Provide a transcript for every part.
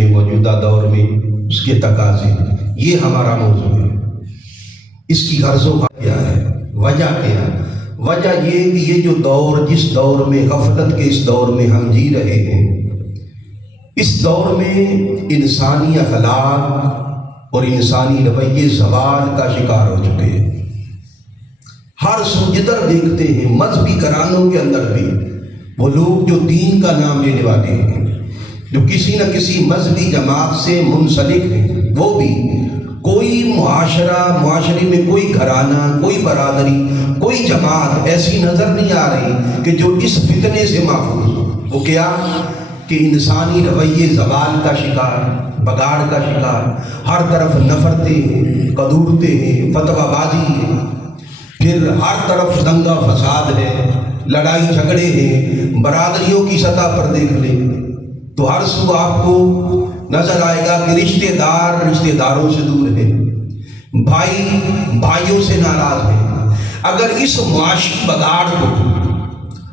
میں موجودہ دور میں اس کے تقاضے، یہ ہمارا موضوع ہے۔ اس کی غرض و کیا ہے، وجہ کیا؟ وجہ یہ کہ یہ جو دور، جس دور میں غفلت کے اس دور میں ہم جی رہے ہیں، اس دور میں انسانی اخلاق اور انسانی رویے زوال کا شکار ہو چکے ہیں۔ ہر سو جدھر دیکھتے ہیں مذہبی گھرانوں کے اندر بھی وہ لوگ جو دین کا نام لینے والے ہیں، جو کسی نہ کسی مذہبی جماعت سے منسلک ہیں، وہ بھی کوئی معاشرے میں کوئی گھرانہ، کوئی برادری، کوئی جماعت ایسی نظر نہیں آ رہی کہ جو اس فتنے سے محفوظ ہو۔ وہ کیا کہ انسانی رویے زوال کا شکار، بگاڑ کا شکار، ہر طرف نفرتیں ہیں، قدورتیں ہیں، فتویٰ بازی ہے، پھر ہر طرف دنگا فساد ہے، لڑائی جھگڑے ہیں، برادریوں کی سطح پر دیکھ لیں تو ہر سو آپ کو نظر آئے گا کہ رشتہ دار رشتہ داروں سے دور ہے، بھائی بھائیوں سے ناراض ہے۔ اگر اس معاشی بگاڑ کو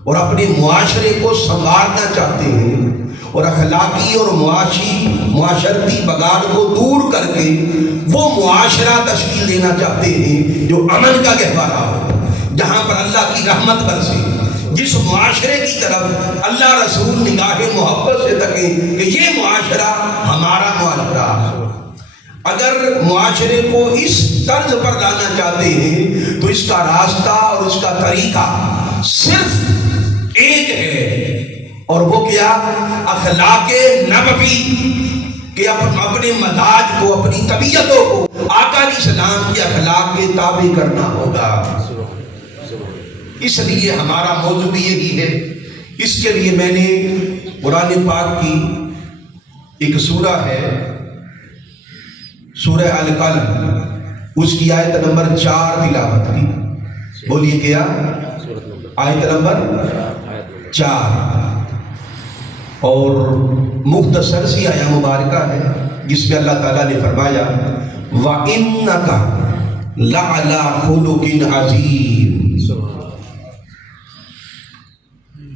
اور اپنے معاشرے کو سنوارنا چاہتے ہیں اور اخلاقی اور معاشرتی بگاڑ کو دور کر کے وہ معاشرہ تشکیل دینا چاہتے ہیں جو امن کا گہوارہ ہو، جہاں پر اللہ کی رحمت برسے، جس معاشرے کی طرف اللہ رسول نگاہ محبت سے تکیں کہ یہ معاشرہ ہمارا معاشرہ ہے۔ اگر معاشرے کو اس طرز پر لانا چاہتے ہیں تو اس کا راستہ اور اس کا طریقہ صرف ایک ہے، اور وہ کیا؟ اخلاق نبوی، کہ اپنے مزاج کو، اپنی طبیعتوں کو آقا علیہ السلام کے اخلاق کے تابع کرنا ہوگا۔ اس لیے ہمارا موضوع بھی یہی ہے۔ اس کے لیے میں نے قرآن پاک کی ایک سورہ ہے، سورہ القلم، اس کی آیت نمبر 4 تلاوت کی۔ بولیے کیا؟ آیت نمبر 4، اور مختصر سی آیہ مبارکہ ہے جس میں اللہ تعالیٰ نے فرمایا وَإِنَّكَ لَعَلَىٰ خُلُقٍ عَظِيمٍ،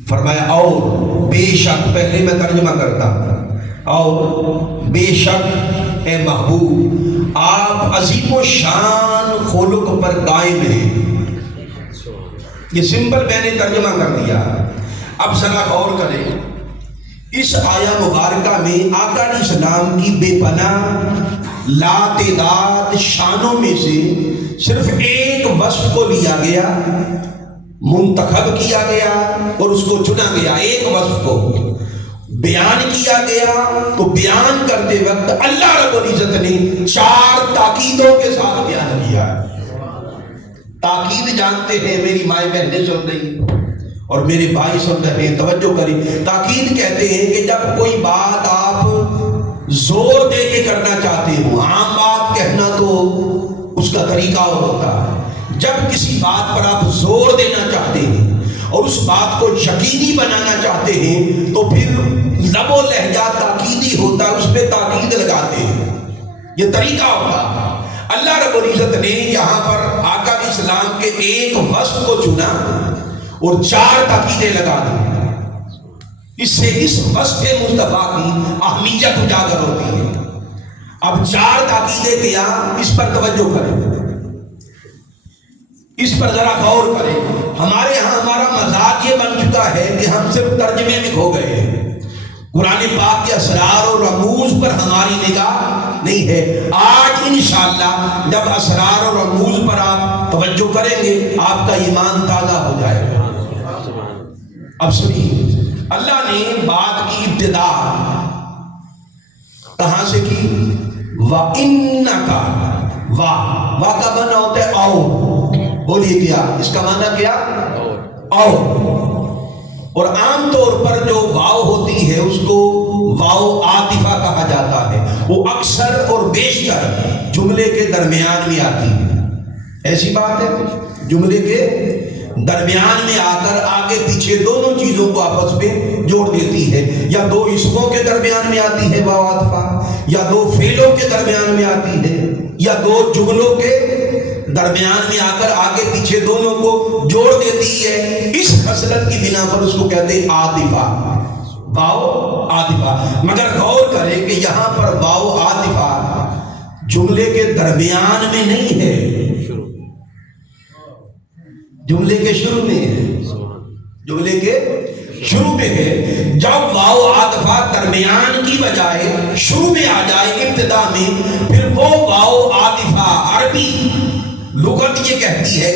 فرمایا اور بے شک، پہلے میں ترجمہ کرتا ہوں، اور بے شک اے محبوب آپ عظیم و شان خلق پر قائم ہیں۔ یہ سمپل میں نے ترجمہ کر دیا۔ اب ذرا غور کریں، اس آیہ مبارکہ میں آقا علیہ السلام کی بے پناہ لاتعداد شانوں میں سے صرف ایک وصف کو لیا گیا، منتخب کیا گیا اور اس کو چنا گیا، ایک وصف کو بیان کیا گیا۔ تو بیان کرتے وقت اللہ رب العزت نے 4 تاکیدوں کے ساتھ بیان کیا۔ تاکید جانتے ہیں، میری مائیں بہنیں سن رہی اور میرے بھائی سن رہے ہیں، توجہ کریں۔ تاکید کہتے ہیں کہ جب کوئی بات آپ زور دے کے کرنا چاہتے ہو، عام بات کہنا تو اس کا طریقہ ہوتا ہے، جب کسی بات پر آپ زور دینا چاہتے ہیں اور اس بات کو یقینی بنانا چاہتے ہیں تو پھر لب و لہجہ تاکیدی ہوتا ہے، اس پہ تاکید لگاتے ہیں، یہ طریقہ ہوتا ہے۔ اللہ رب العزت نے یہاں پر آقا علیہ السلام کے ایک وصف کو چنا اور 4 تاکیدیں لگا دی۔ اس سے اس وصف مصطفیٰ کی اہمیت اجاگر ہوتی ہے۔ اب 4 تاکیدیں کیا، اس پر توجہ کریں، اس پر ذرا غور کریں۔ ہمارے ہاں ہمارا مزاج یہ بن چکا ہے کہ ہم صرف ترجمے میں کھو گئے ہیں، قرآن پاک کے اسرار اور رموز پر ہماری نگاہ نہیں ہے۔ آج انشاءاللہ جب اسرار اور رموز پر آپ توجہ کریں گے آپ کا ایمان تازہ ہو جائے گا۔ اب سنیے، اللہ نے بات کی ابتدا کہاں سے کی؟ وَإِنَّكَ، واہ کا معنی ہوتا ہے اور، بولیے کیا اس کا معنی کیا؟ اور عام طور پر جو واو ہوتی ہے اس کو واو عاطفہ کہا جاتا ہے، وہ اکثر اور بیشتر جملے کے درمیان میں آتی ہے۔ ایسی بات ہے جملے کے درمیان میں آ کر آگے پیچھے دونوں چیزوں کو آپس میں جوڑ دیتی ہے، یا 2 اسموں کے درمیان میں آتی ہے واو عاطفہ، یا 2 فعلوں کے درمیان میں آتی ہے، یا 2 جملوں کے درمیان میں آ کر آگے پیچھے دونوں کو جوڑ دیتی ہے۔ اس خصلت کی بنا پر اس کو کہتے ہیں عاطفہ، واو عاطفہ۔ مگر غور کرے کہ یہاں پر واو عاطفہ جملے کے درمیان میں نہیں ہے، جملے کے شروع میں ہے، جملے کے شروع میں ہے۔ جب واو عاطفہ درمیان کی بجائے شروع میں آ جائے ابتدا میں، پھر وہ واو عاطفہ عربی لغت یہ کہتی ہے،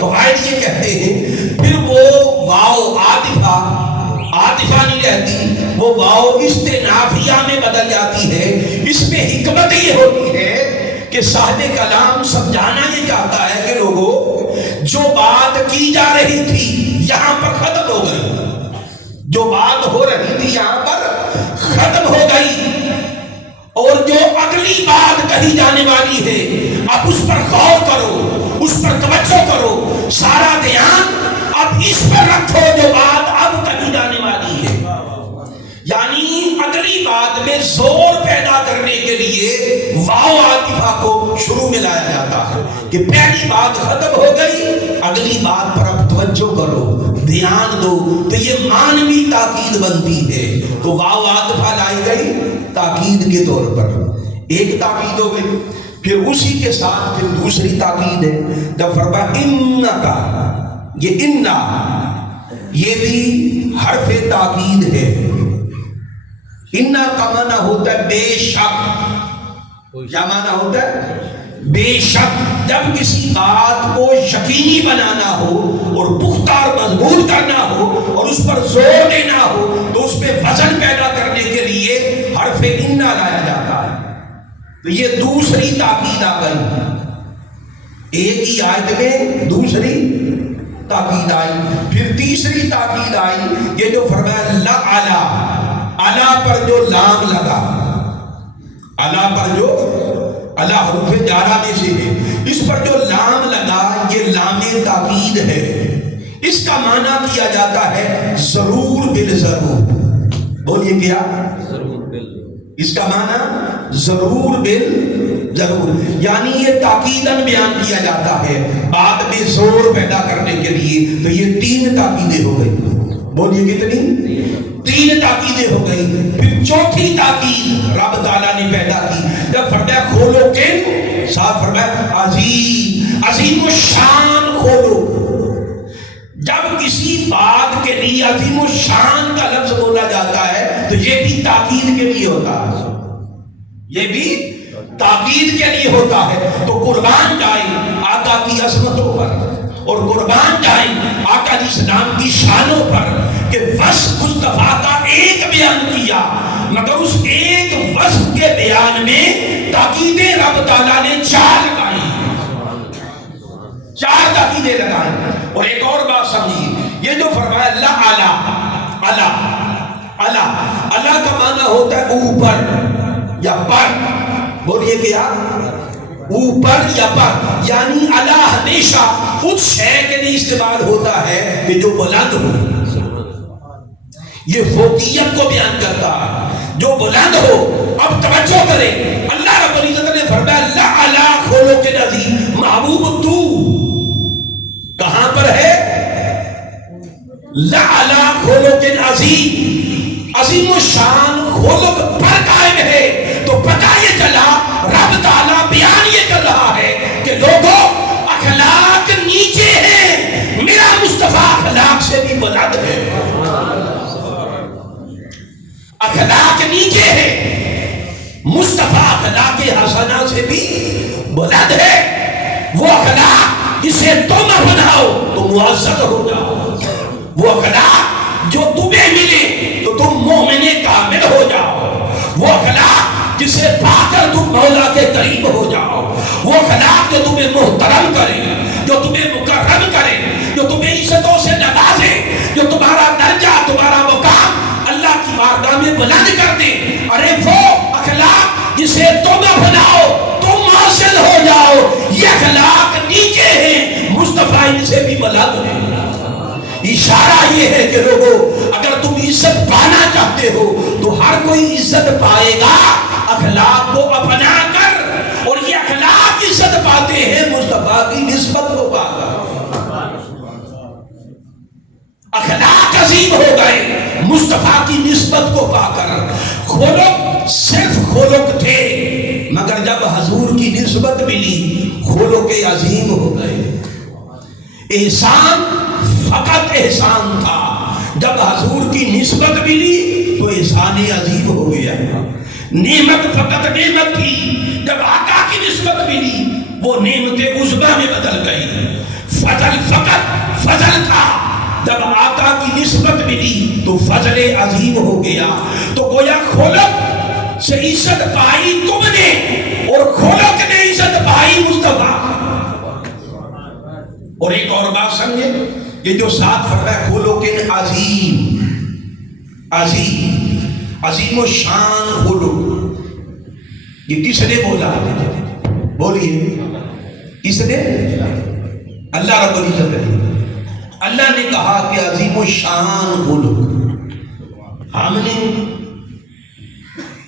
قواعد یہ کہتے ہیں، پھر وہ واو عاطفہ نہیں رہتی، وہ واو استنافیہ میں بدل جاتی ہے۔ اس میں حکمت یہ ہوتی ہے کہ صاحب کلام سمجھانا یہ چاہتا ہے کہ لوگوں، جو بات کی جا رہی تھی یہاں پر ختم ہو گئی، جو بات ہو رہی تھی یہاں پر ختم ہو گئی، اور جو اگلی بات کہی جانے والی ہے اب اس پر غور کرو، اس پر توجہ کرو، سارا دھیان اب اس پر رکھو جو بات اب کہی جانے والی ہے۔ یعنی اگلی بات میں زور پیدا کرنے کے لیے واو عاطفہ کو شروع میں لایا جاتا ہے کہ پہلی بات ختم ہو گئی، اگلی بات پر اب توجہ کرو، دھیان دو، تو یہ معنوی تاکید بنتی ہے۔ تو واو عاطفہ لائی گئی تاکید کے طور پر، ایک تاکید ہو گئی، پھر اسی کے ساتھ پھر دوسری تاکید ہے، جب فرمایا انکا، یہ انا یہ بھی حرف تاکید ہے۔ انا کا معنی ہوتا ہے بے شک، کیا معنی ہوتا ہے؟ بے شک۔ جب کسی بات کو یقینی بنانا ہو اور پختہ اور مضبوط کرنا ہو اور اس پر زور دینا ہو تو اس پہ وزن پیدا کرنے کے لیے حرف انا لایا جاتا ہے۔ تو یہ دوسری تاکید آ گئی، ایک ہی آیت میں دوسری تاکید آئی، پھر تیسری تاکید آئی، یہ جو فرمایا لعلا، علا پر جو لام لگا، علا پر جو علا حروف جارہ میں سے ہے، اس پر جو لام لگا یہ لام تاکید ہے۔ اس کا معنی کیا جاتا ہے ضرور بالضرور، بولیے کیا؟ اس کا معنی ضرور بالضرور، یعنی یہ تاکیداً بیان کیا جاتا ہے بات میں زور پیدا کرنے کے لیے۔ تو یہ تین تاکیدیں ہو گئی، بولیے کتنی؟ تین تاکیدیں ہو گئی۔ پھر چوتھی تاکید رب تعالیٰ نے پیدا کی، جب فرمایا کھولو کن، صاحب فرمایا عظیم الشان کھولو۔ جب کسی بات کے لیے عظیم الشان کا لفظ بولا جاتا ہے تو یہ بھی تاکید کے لیے ہوتا ہے، یہ بھی تاکید کے لیے ہوتا ہے۔ تو قربان جائیں آقا کی عظمتوں پر اور قربان جائیں آقا علیہ السلام کی شانوں پر کہ وصف مصطفیٰ کا ایک بیان کیا، مگر اس ایک وصف کے بیان میں تاکیدیں رب تعالیٰ نے چار لگائی، چار تاکیدیں لگائیں۔ اور ایک اور بات سمجھیے، یہ جو فرمایا لعلا، علا کا معنی ہوتا ہے اوپر یا پر، بولیے کیا؟ اوپر یا پر، یعنی علا ہمیشہ اس شے کے لیے استعمال ہوتا ہے کہ جو بلند ہو، یہ فوقیت کو بیان کرتا ہے، جو بلند ہو۔ اب توجہ کریں، اللہ رب العزت نے فرمایا لعلا کھولو کے نظیر، محبوب تو کہاں پر ہے؟ لعلا کھولو کے عظیم، عظیم الشان کھولو پر قائم ہے۔ تو پتہ یہ چلا رب تعالیٰ بیان یہ کر رہا ہے کہ لوگوں اخلاق نیچے ہیں، میرا مصطفیٰ اخلاق سے بھی بلند ہے، اخلاق نیچے ہے، مصطفیٰ اخلاق حسنہ سے بھی بلند ہے۔ وہ اخلاق جسے تم اپناؤ تو معزز ہو جاؤ، وہ اخلاق جو تمہیں ملے تو تم مومن کامل ہو جاؤ، وہ اخلاق جسے پا کر تم مولا کے قریب ہو جاؤ، وہ اخلاق جو تمہیں محترم کرے، جو تمہیں مکرم کرے، جو تمہیں عزتوں سے نوازے، جو تمہارا درجہ، تمہارا مقام اللہ کی بارگاہ میں بلند کر دے۔ ارے وہ اخلاق جسے تم اپناؤ تم حاصل ہو جاؤ، یہ اخلاق نیچے ہیں، مصطفیٰ ان سے بھی بلند ہے۔ اشارہ یہ ہے کہ لوگوں اگر تم عزت پانا چاہتے ہو تو ہر کوئی عزت پائے گا اخلاق کو اپنا کر، اور یہ اخلاق عزت پاتے ہیں مصطفیٰ کی نسبت کو پا کر۔ اخلاق عظیم ہو گئے مصطفیٰ کی نسبت کو پا کر. خلق صرف خلق تھے، مگر جب حضور کی نسبت ملی خلق عظیم ہو گئے. احسان فقط احسان تھا، جب حضور کی نسبت ملی تو احسان عظیم ہو گیا. نعمت فقط نعمت تھی، جب آقا کی نسبت ملی وہ نعمت عظمیٰ میں بدل گئی. فضل فقط فضل تھا، جب آقا کی نسبت ملی تو فضل عظیم ہو گیا. تو گویا خلق سے عزت پائی تم نے اور خلق نے عزت پائی مصطفیٰ. اور ایک اور بات سمجھے، یہ جو ساتھ فرمایا خلق عظیم، عظیم عظیم و شان خلق، یہ کس نے بولا؟ بولیے کس نے؟ اللہ رب العزت نے. اللہ نے کہا کہ عظیم و شان خلق. ہم نے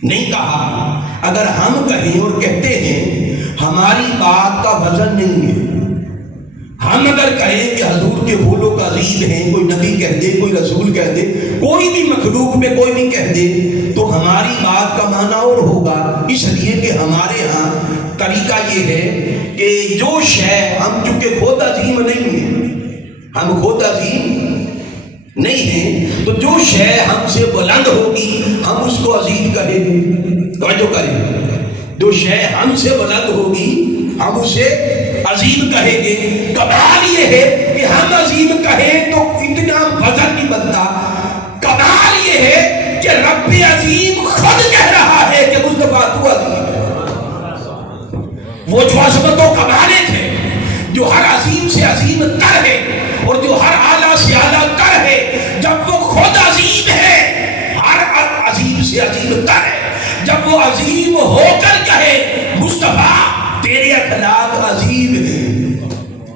نہیں کہا. اگر ہم کہیں اور کہتے ہیں ہماری بات کا وزن نہیں ہے. ہم اگر کہیں کہ حضور کے خلق عظیم ہیں، کوئی نبی کہہ دے، کوئی رسول کہہ دے، کوئی بھی مخلوق میں کوئی بھی کہہ دے، تو ہماری بات کا معنی اور ہوگا. اس لیے کہ ہمارے ہاں طریقہ یہ ہے کہ جو شے ہم چونکہ خود عظیم نہیں ہیں، ہم خود عظیم نہیں ہیں، تو جو شے ہم سے بلند ہوگی ہم اس کو عظیم کہیں گے. توجہ کریں، جو شے ہم سے بلند ہوگی ہم اسے عظیم کہیں گے. کمال یہ ہے کہ ہم عظیم کہیں تو اتنا وزن نہیں بنتا. کمال یہ ہے کہ رب عظیم خود کہہ رہا ہے کہ مصطفیٰ تو عظیم ہے. وہ جو عظمت و کمالے تھے، جو ہر عظیم سے عظیم تر ہے اور جو ہر اعلیٰ سے اعلیٰ تر ہے، جب وہ خود عظیم ہے، ہر عظیم سے عظیم تر ہے، جب وہ عظیم ہو کر کہے مصطفیٰ تیرے اخلاق عظیم ہیں،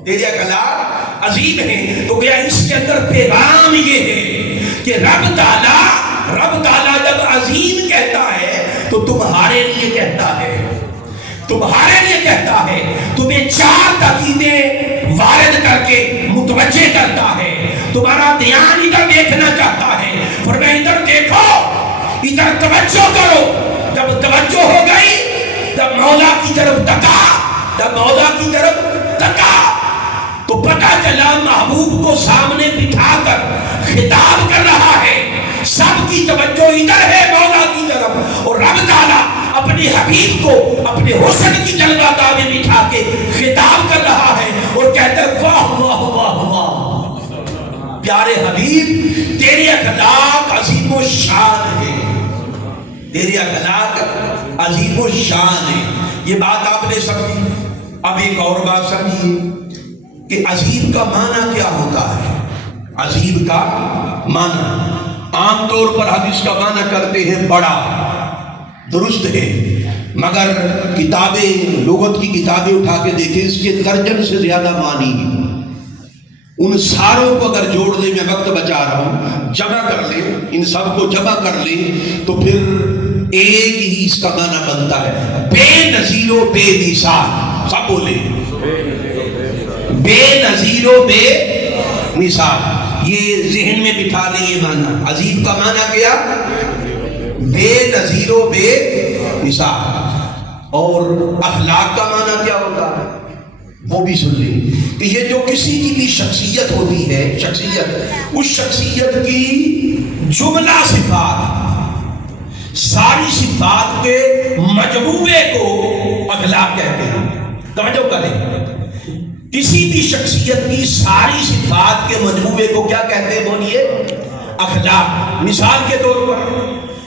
تیرے اخلاق عظیم ہیں، تو گیا اس کے اندر پیغام یہ ہے کہ رب تعالیٰ جب عظیم کہتا ہے تو تمہارے لیے کہتا ہے، تمہارے لیے کہتا ہے. تمہیں چار تاکیدیں وارد کر کے متوجہ کرتا ہے. تمہارا دھیان ادھر دیکھنا چاہتا ہے، فرمایا ادھر دیکھو، ادھر توجہ کرو. جب توجہ ہو گئی، جب مولا کی طرف تکا، جب مولا کی طرف تکا تو پتہ چلا محبوب کو سامنے بٹھا کر خطاب کر رہا ہے. سب کی توجہ ادھر ہے مولا کی طرف، اور رب تعالیٰ اپنے حبیب کو اپنے حسن کی جلوہ میں بٹھا کے خطاب کر رہا ہے اور کہتا ہے واہ واہ واہ واہ پیارے حبیب تیرے اخلاق عظیم و شان ہے، تیرے اخلاق عظیم و شان ہے. یہ بات آپ نے سمجھی. اب ایک اور بات سمجھیے کہ عظیم کا معنی کیا ہوتا ہے. عظیم کا معنی عام طور پر ہم اس کا معنی کرتے ہیں بڑا، درست ہے، مگر کتابیں، لغت کی کتابیں اٹھا کے دیکھیں، اس کے درجن سے زیادہ معنی ہیں. ان ساروں کو اگر جوڑ دیں، میں وقت بچا رہا ہوں، جمع کر لیں، ان سب کو جمع کر لیں تو پھر ایک ہی اس کا معنی بنتا ہے بے نظیر و بے مثال. سب بولے بے نظیر و بے مثال. یہ ذہن میں بٹھا لیں یہ معنی. عظیم کا معنی کیا؟ بے نظیر و بے مثال. اور اخلاق کا معنی کیا ہوتا ہے وہ بھی سن لیں کہ یہ جو کسی کی بھی شخصیت ہوتی ہے، شخصیت، اس شخصیت کی جملہ صفات، ساری صفات کے مجموعے کو اخلاق کہتے ہیں. توجہ کریں، کسی بھی شخصیت کی ساری صفات کے مجموعے کو کیا کہتے ہیں؟ بولیے اخلاق. مثال کے طور پر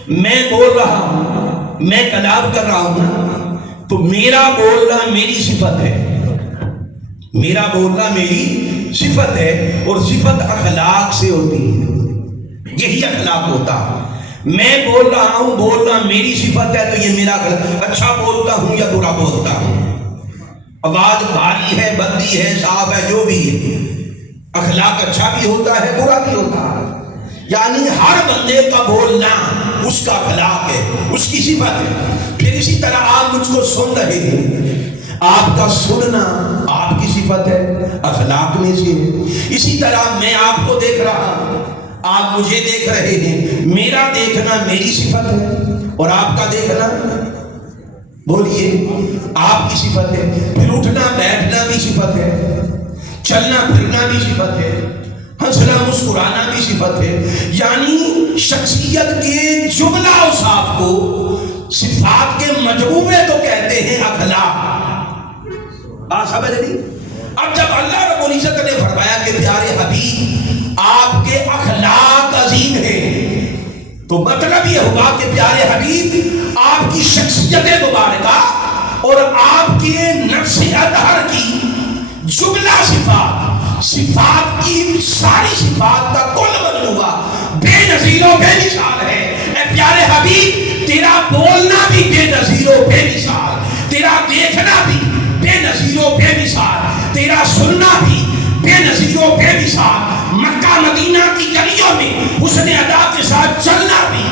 میں بول رہا ہوں، میں کلام کر رہا ہوں، تو میرا بولنا میری صفت ہے، میرا بولنا میری صفت ہے، اور صفت اخلاق سے ہوتی ہے. یہی اخلاق ہوتا ہے. میں بول رہا ہوں، بولنا میری صفت ہے، تو یہ میرا اخلاق. اچھا بولتا ہوں یا برا بولتا ہوں، آواز بھاری ہے، بندی ہے، صاف ہے، جو بھی ہے، اخلاق اچھا بھی ہوتا ہے، برا بھی ہوتا ہے. یعنی ہر بندے کا بولنا اس کا اخلاق ہے، اس کی صفت ہے. پھر اسی طرح آپ مجھ کو سن رہے ہیں، آپ کا سننا آپ کی صفت ہے، اخلاق میں سے ہے. اسی طرح میں آپ کو دیکھ رہا ہوں، آپ مجھے دیکھ رہے ہیں، میرا دیکھنا میری صفت ہے اور آپ کا دیکھنا بولیے آپ کی صفت ہے. پھر اٹھنا بیٹھنا بھی صفت ہے، چلنا پھرنا بھی صفت ہے، ہنسنا مسکرانا بھی صفت ہے. یعنی شخصیت کے جملہ اوصاف کو صفات کے مجموعے تو کہتے ہیں اخلاق. بات سمجھ رہی؟ اب جب اللہ رب العزت نے فرمایا کہ پیارے حبیب آپ کے اخلاق عظیم ہیں، تو مطلب یہ ہوا کہ پیارے حبیب آپ کی شخصیت مبارکہ اور آپ کے نفس اطہر کی جملہ صفات کی ساری صفات کا کل مجموعہ بے نظیر و بے مثال ہے. اے پیارے حبیب تیرا بولنا بھی بے نظیر و بے مثال، تیرا دیکھنا بھی بے نظیر و بے مثال، تیرا سننا بھی بے نظیر و بے مثال، مکہ مدینہ کی گلیوں میں حسن ادا کے ساتھ چلنا بھی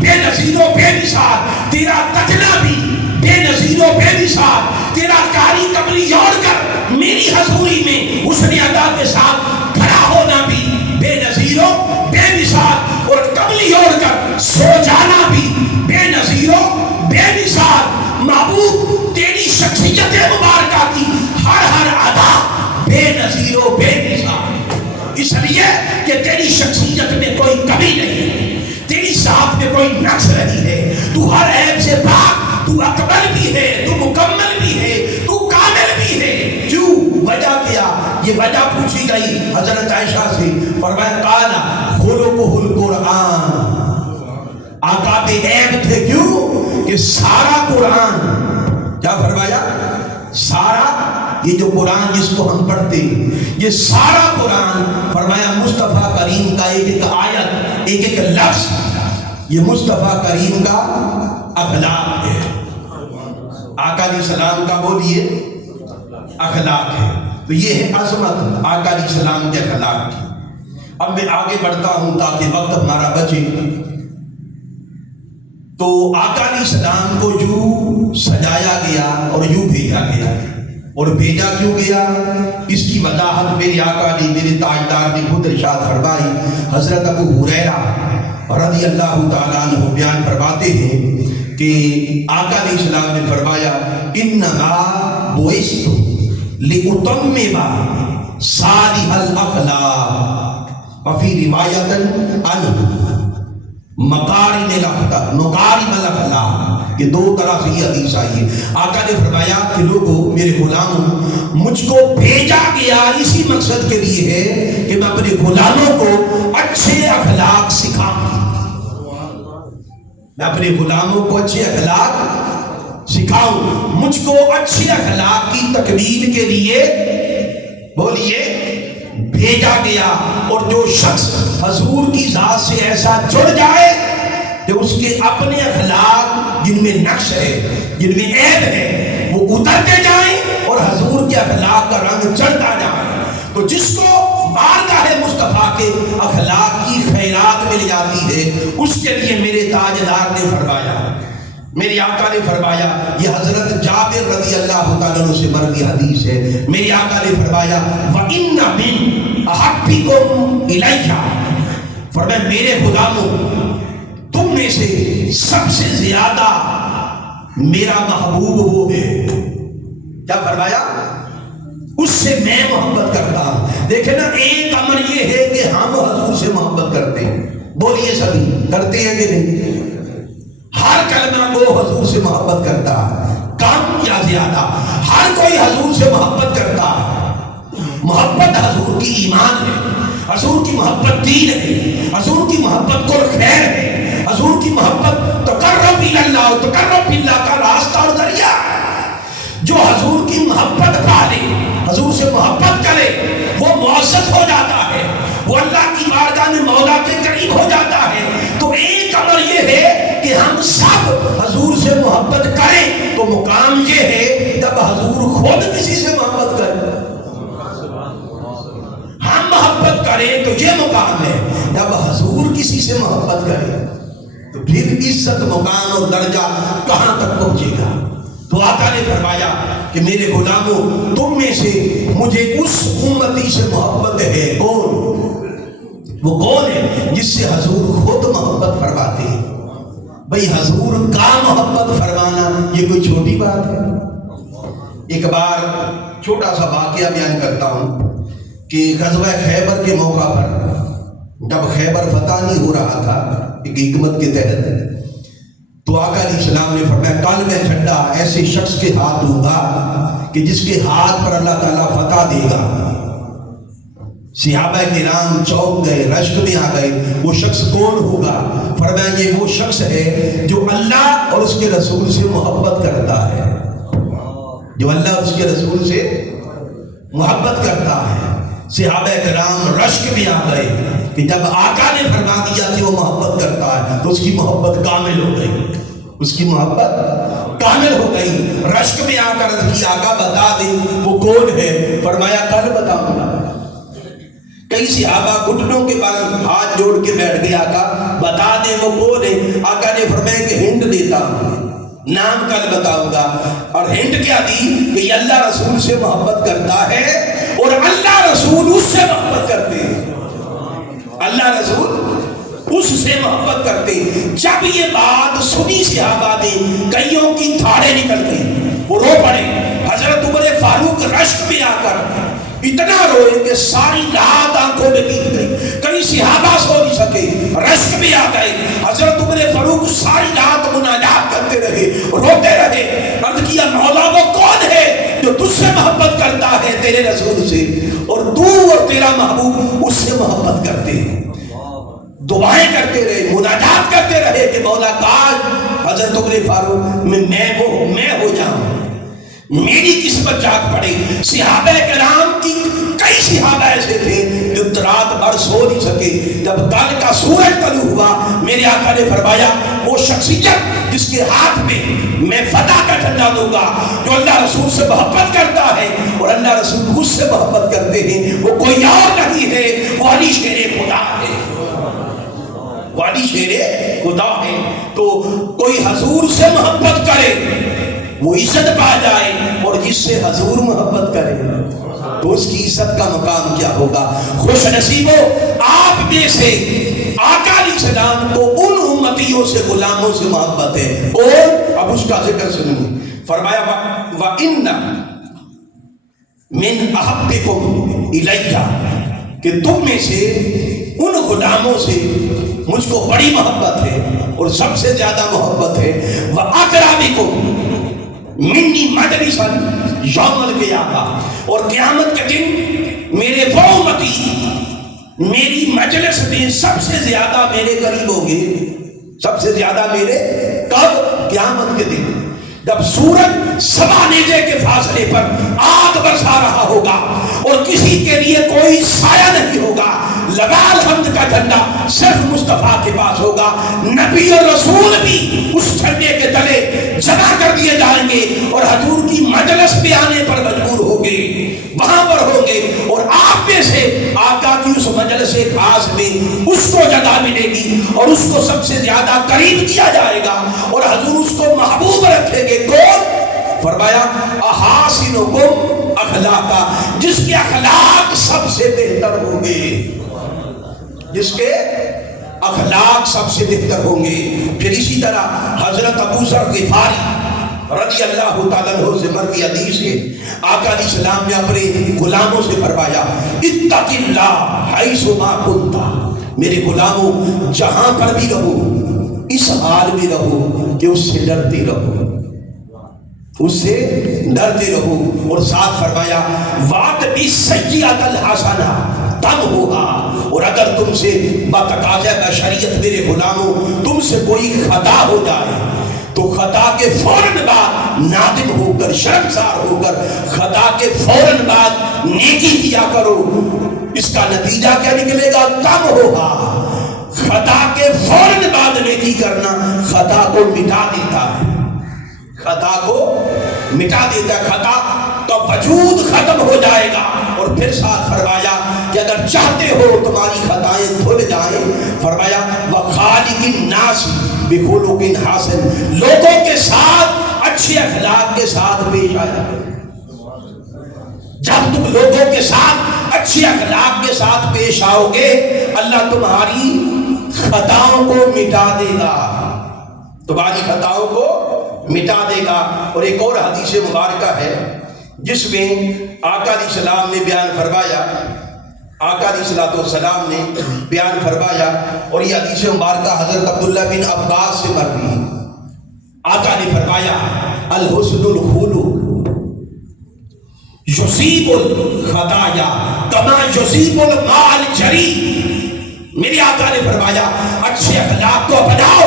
بے نظیر و بے مثال، تیرا تکنا بھی بے نظیر و بے مثال، تیرا کاری کمری اوڑھ کر میری حضوری میں حسن ادا کے ساتھ کھڑا ہونا بھی بے نظیر و بے مثال، اور کمری اوڑھ کر سو جانا بھی بے نظیر و بے مثال. محبوب تیری شخصیت مبارکہ کی ہر ادا بے نظیر و بے مثال، اس لیے کہ تیری شخصیت میں کوئی کمی نہیں ہے، تیری ذات میں کوئی نقص نہیں ہے، تو ہر عیب سے پاک، تو اکمل بھی ہے، تو مکمل بھی ہے، تو کامل بھی ہے. کیوں؟ وجہ کیا؟ یہ وجہ پوچھی گئی حضرت عائشہ سے. فرمایا قال خلقہ القرآن، آقا بے عیب تھے. کیوں؟ کہ سارا قرآن، کیا فرمایا؟ سارا یہ جو قرآن جس کو ہم پڑھتے ہیں، یہ سارا قرآن فرمایا مصطفیٰ کریم کا ایک ایک آیت، ایک ایک لفظ، یہ مصطفیٰ کریم کا اخلاق ہے. آقا علیہ السلام کا بولیے اخلاق ہے. تو یہ ہے عظمت آقا علیہ السلام کے اخلاق کی. اب میں آگے بڑھتا ہوں تاکہ وقت ہمارا بچے. تو آقا علیہ السلام کو یوں سجایا گیا اور یوں بھیجا گیا. اور بھیجا کیوں گیا؟ اس کی وضاحت میرے آقا نے، میرے تاجدار نے خود ارشاد فرمائی. حضرت ابو ہریرہ رضی اللہ تعالیٰ عنہ بیان فرماتے ہیں کہ آقا علیہ السلام نے فرمایا انما بعثت لأتمم صالح الاخلاق وفی روایت عنہ مکارم الاخلاق. یہ دو طرح سے یہ حدیث آئی ہے. آقا نے فرمایا کہ لوگوں، میرے غلاموں، مجھ کو بھیجا گیا اسی مقصد کے لیے ہے کہ میں اپنے غلاموں کو اچھے اخلاق سکھاؤں. میں اپنے غلاموں کو اچھے اخلاق سکھاؤں. مجھ کو اچھے اخلاق کی تکمیل کے لیے بولیے بھیجا گیا. اور جو شخص حضور کی ذات سے ایسا جڑ جائے کہ اس کے اپنے اخلاق جن میں نقش ہے، جن میں عیب ہے، وہ اترتے جائیں اور حضور کے اخلاق کا رنگ چڑھتا جائے، تو جس کو بارگاہ مصطفیٰ کے اخلاق کی خیرات مل جاتی ہے، اس کے لیے میرے تاجدار نے فرمایا، میری آقا نے فرمایا، یہ حضرت جابر رضی اللہ تعالیٰ عنہ سے مروی حدیث ہے. میری آقا نے فرمایا وَإِنَّ مِنْ أَحَبِّكُمْ إِلَيَّ، فرمایا میرے غلاموں، تم میں سے سب سے زیادہ میرا محبوب وہ ہے. کیا فرمایا؟ اس سے میں محبت کرتا ہوں. دیکھیں نا، ایک امر یہ ہے کہ ہم حضور سے محبت کرتے ہیں. بولیے سبھی کرتے ہیں کہ نہیں؟ ہر کلمہ کو حضور سے محبت کرتا ہے، کم یا زیادہ ہر کوئی حضور سے محبت کرتا ہے. محبت حضور کی ایمان ہے، حضور کی محبت دین ہے، حضور کی محبت کل خیر ہے، حضور کی محبت تقرب اللہ، تقرب اللہ کا راستہ اور ذریعہ. جو حضور کی محبت پالے، حضور سے محبت کرے، وہ معزز ہو جاتا ہے، وہ اللہ کی بارگاہ میں مولا کے قریب ہو جاتا ہے. تو ایک امر یہ ہے کہ ہم سب حضور سے محبت کریں. تو مقام یہ ہے جب حضور خود کسی سے محبت کریں، ہم محبت کریں تو یہ مقام ہے. جب حضور کسی سے محبت کریں تو پھر عزت، مقام اور درجہ کہاں تک پہنچے گا. تو آقا نے فرمایا کہ میرے غلاموں، تم میں سے مجھے اس امتی سے محبت ہے. کون؟ وہ کون ہے؟ جس سے حضور خود محبت فرماتے ہیں۔ بھئی حضور کا محبت فرمانا یہ کوئی چھوٹی بات ہے؟ ایک بار چھوٹا سا واقعہ بیان کرتا ہوں کہ غزوہ خیبر کے موقع پر جب خیبر فتح نہیں ہو رہا تھا ایک حکمت کے تحت، تو آقا علیہ السلام نے فرمایا کل میں جھنڈا ایسے شخص کے ہاتھ دوں گا کہ جس کے ہاتھ پر اللہ تعالیٰ فتح دے گا۔ صحابہ کرام چونک گئے، رشک میں آ گئے، وہ شخص کون ہوگا؟ فرمایا یہ وہ شخص ہے جو اللہ اور اس کے رسول سے محبت کرتا ہے، جو اللہ اور اس کے رسول سے محبت کرتا ہے۔ صحابہ کرام رشک میں آ گئے کہ جب آقا نے فرما دیا کہ وہ محبت کرتا ہے تو اس کی محبت کامل ہو گئی، اس کی محبت کامل ہو گئی۔ رشک میں آ کر عرض کی آقا بتا دیں وہ کون ہے؟ فرمایا کل بتاؤں گا۔ کئی صحابہ گھٹنوں کے بل ہاتھ جوڑ کے بیٹھ گئے، آقا بتا دیں وہ کون ہے؟ آقا نے فرمایا کہ ہنٹ دیتا ہوں، نام کل بتاؤں گا۔ اور ہنٹ کیا دی؟ کہ یہ اللہ رسول سے محبت کرتا ہے اور اللہ رسول اس سے محبت کرتے ہیں، اللہ رسول اس سے محبت کرتے ہیں۔ جب یہ بات سنی صحابہ میں کئیوں کی دھاڑیں نکل گئی، وہ رو پڑے۔ حضرت عمر فاروق رشک میں آ کر اتنا روئے کہ ساری رات آنکھوں میں بیت گئی، کئی صحابہ سو نہیں سکے، رشک میں آ گئے۔ حضرت عمر فاروق ساری رات مناجات کرتے رہے، روتے رہے، عرض کیا مولا وہ کون ہے جو تجھ سے محبت کرتا ہے تیرے رسول سے، اور تو اور تیرا محبوب اس سے محبت کرتے ہیں؟ دعائیں کرتے رہے، مناجات کرتے رہے کہ مولا کاش حضرت عمر فاروق میں ہو جاؤں، میری قسمت جاگ پڑے۔ صحابہ کرام کی کئی صحابہ ایسے تھے جو رات بھر سو نہیں سکے۔ جب کل کا سورج طلوع ہوا، میرے آقا نے فرمایا وہ شخصیت جس کے ہاتھ میں فتح کا جھنڈا دوں گا، جو اللہ رسول سے محبت کرتا ہے اور اللہ رسول اس سے محبت کرتے ہیں، وہ کوئی اور نہیں ہے، وہ علی شیر خدا ہے، وہ علی شیر خدا ہے۔ تو کوئی حضور سے محبت کرے وہ عزت پا جائے، اور جس سے حضور محبت کرے تو اس کی عزت کا مقام کیا ہوگا۔ خوش نصیبو آپ میں سے آقا علیہ السلام کو ان امتیوں سے، غلاموں سے محبت ہے، اور اب اس کا ذکر سنیں۔ فرمایا وَإِنَّ مِنْ أَحَبِّكُمْ إِلَيَّ، کہ تم میں سے ان غلاموں سے مجھ کو بڑی محبت ہے اور سب سے زیادہ محبت ہے۔ وَأَقْرَبِكُمْ منی مجلساً یوم القیامہ، اور قیامت کے دن میرے وہ امتی میری مجلس میں سب سے زیادہ میرے قریب ہوگے، سب سے زیادہ میرے کب؟ قیامت کے دن، جب سورج سوا نیزے کے فاصلے پر آگ برسا رہا ہوگا اور کسی کے لیے کوئی سایہ نہیں ہوگا، لبال حمد کا جھنڈا صرف مصطفیٰ کے پاس ہوگا، نبی اور رسول بھی اس جھنڈے کے تلے جمع کر دیے جائیں گے اور حضور کی مجلس پہ آنے پر مجبور ہوں گے، وہاں پر ہوں گے، اور آپ میں سے آقا کی اس مجلس خاص میں اس کو جگہ ملے گی اور اس کو سب سے زیادہ قریب کیا جائے گا، اور حضور اس کو محبوب رکھیں گے۔ کون؟ فرمایا احاسنکم اخلاقا، جس کے اخلاق سب سے بہتر ہوں گے، جس کے اخلاق سب سے بہتر ہوں گے۔ پھر اسی طرح حضرت ابو ذر غفاری رضی اللہ تعالیٰ عنہ سے مروی حدیث ہے، آقا علیہ السلام نے اپنے غلاموں سے فرمایا اتق اللہ حیث ما کنت، میرے غلاموں جہاں پر بھی رہو اس حال میں رہو کہ اس سے ڈرتے رہو، اس سے ڈرتے رہو۔ اور ساتھ فرمایا وَاتَّبِعِ السَّیِّئَةَ الْحَسَنَةَ تَمْحُوہا، اور اگر تم سے بتقاضۂ بشریت میرے غلاموں تم سے کوئی خطا ہو جائے تو خطا کے فوراً بعد نادم ہو کر، شرمسار ہو کر خطا کے فوراً بعد نیکی کیا کرو۔ اس کا نتیجہ کیا نکلے گا؟ تمحوہا، خطا کے فوراً بعد نیکی کرنا خطا کو مٹا دیتا ہے، خطا کو مٹا دیتا ہے، خطا کا وجود ختم ہو جائے گا۔ اور پھر ساتھ فرمایا کہ اگر چاہتے ہو تمہاری خطائیں دھل جائیں، فرمایا وَخَالِقِ النَّاسِ بِخُلُقٍ حَسَنٍ، لوگوں کے ساتھ اچھے اخلاق کے ساتھ پیش آیا۔ جب تم لوگوں کے ساتھ اچھے اخلاق کے ساتھ پیش آؤ گے اللہ تمہاری خطاؤں کو مٹا دے گا، تمہاری خطاؤں کو مٹا دے گا۔ اور ایک اور حدیث مبارکہ ہے جس میں آقا علیہ السلام نے بیان فرمایا، آقا علیہ السلام نے بیان فرمایا، اور یہ حدیث مبارکہ حضرت عبداللہ بن عباس سے مروی ہے۔ آقا نے فرمایا الحسن الخلق یصیب الخطایا کما یصیب الماء الجری۔ میرے آقا نے فرمایا اچھے اخلاق کو اپناؤ،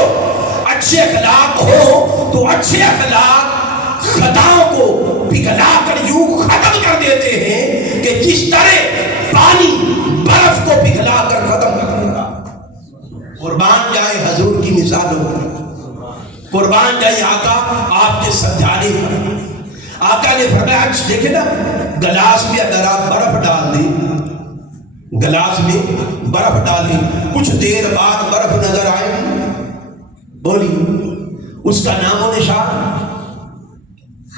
اچھے اخلاق ہو تو اچھے اخلاق خطاؤں کو پگھلا کر یوں ختم کر دیتے ہیں کہ جس طرح پانی برف کو پگھلا کر ختم کر دے گا۔ قربان جائے حضور کی مثالوں پر، قربان جائے آقا آپ کے سمجھانے پر۔ آقا نے فرمایا دیکھیں نا، گلاس میں اگر آپ برف ڈال دیں، گلاس میں برف ڈالیں، کچھ دیر بعد برف نظر آئے گی، بولی اس کا نام و نشان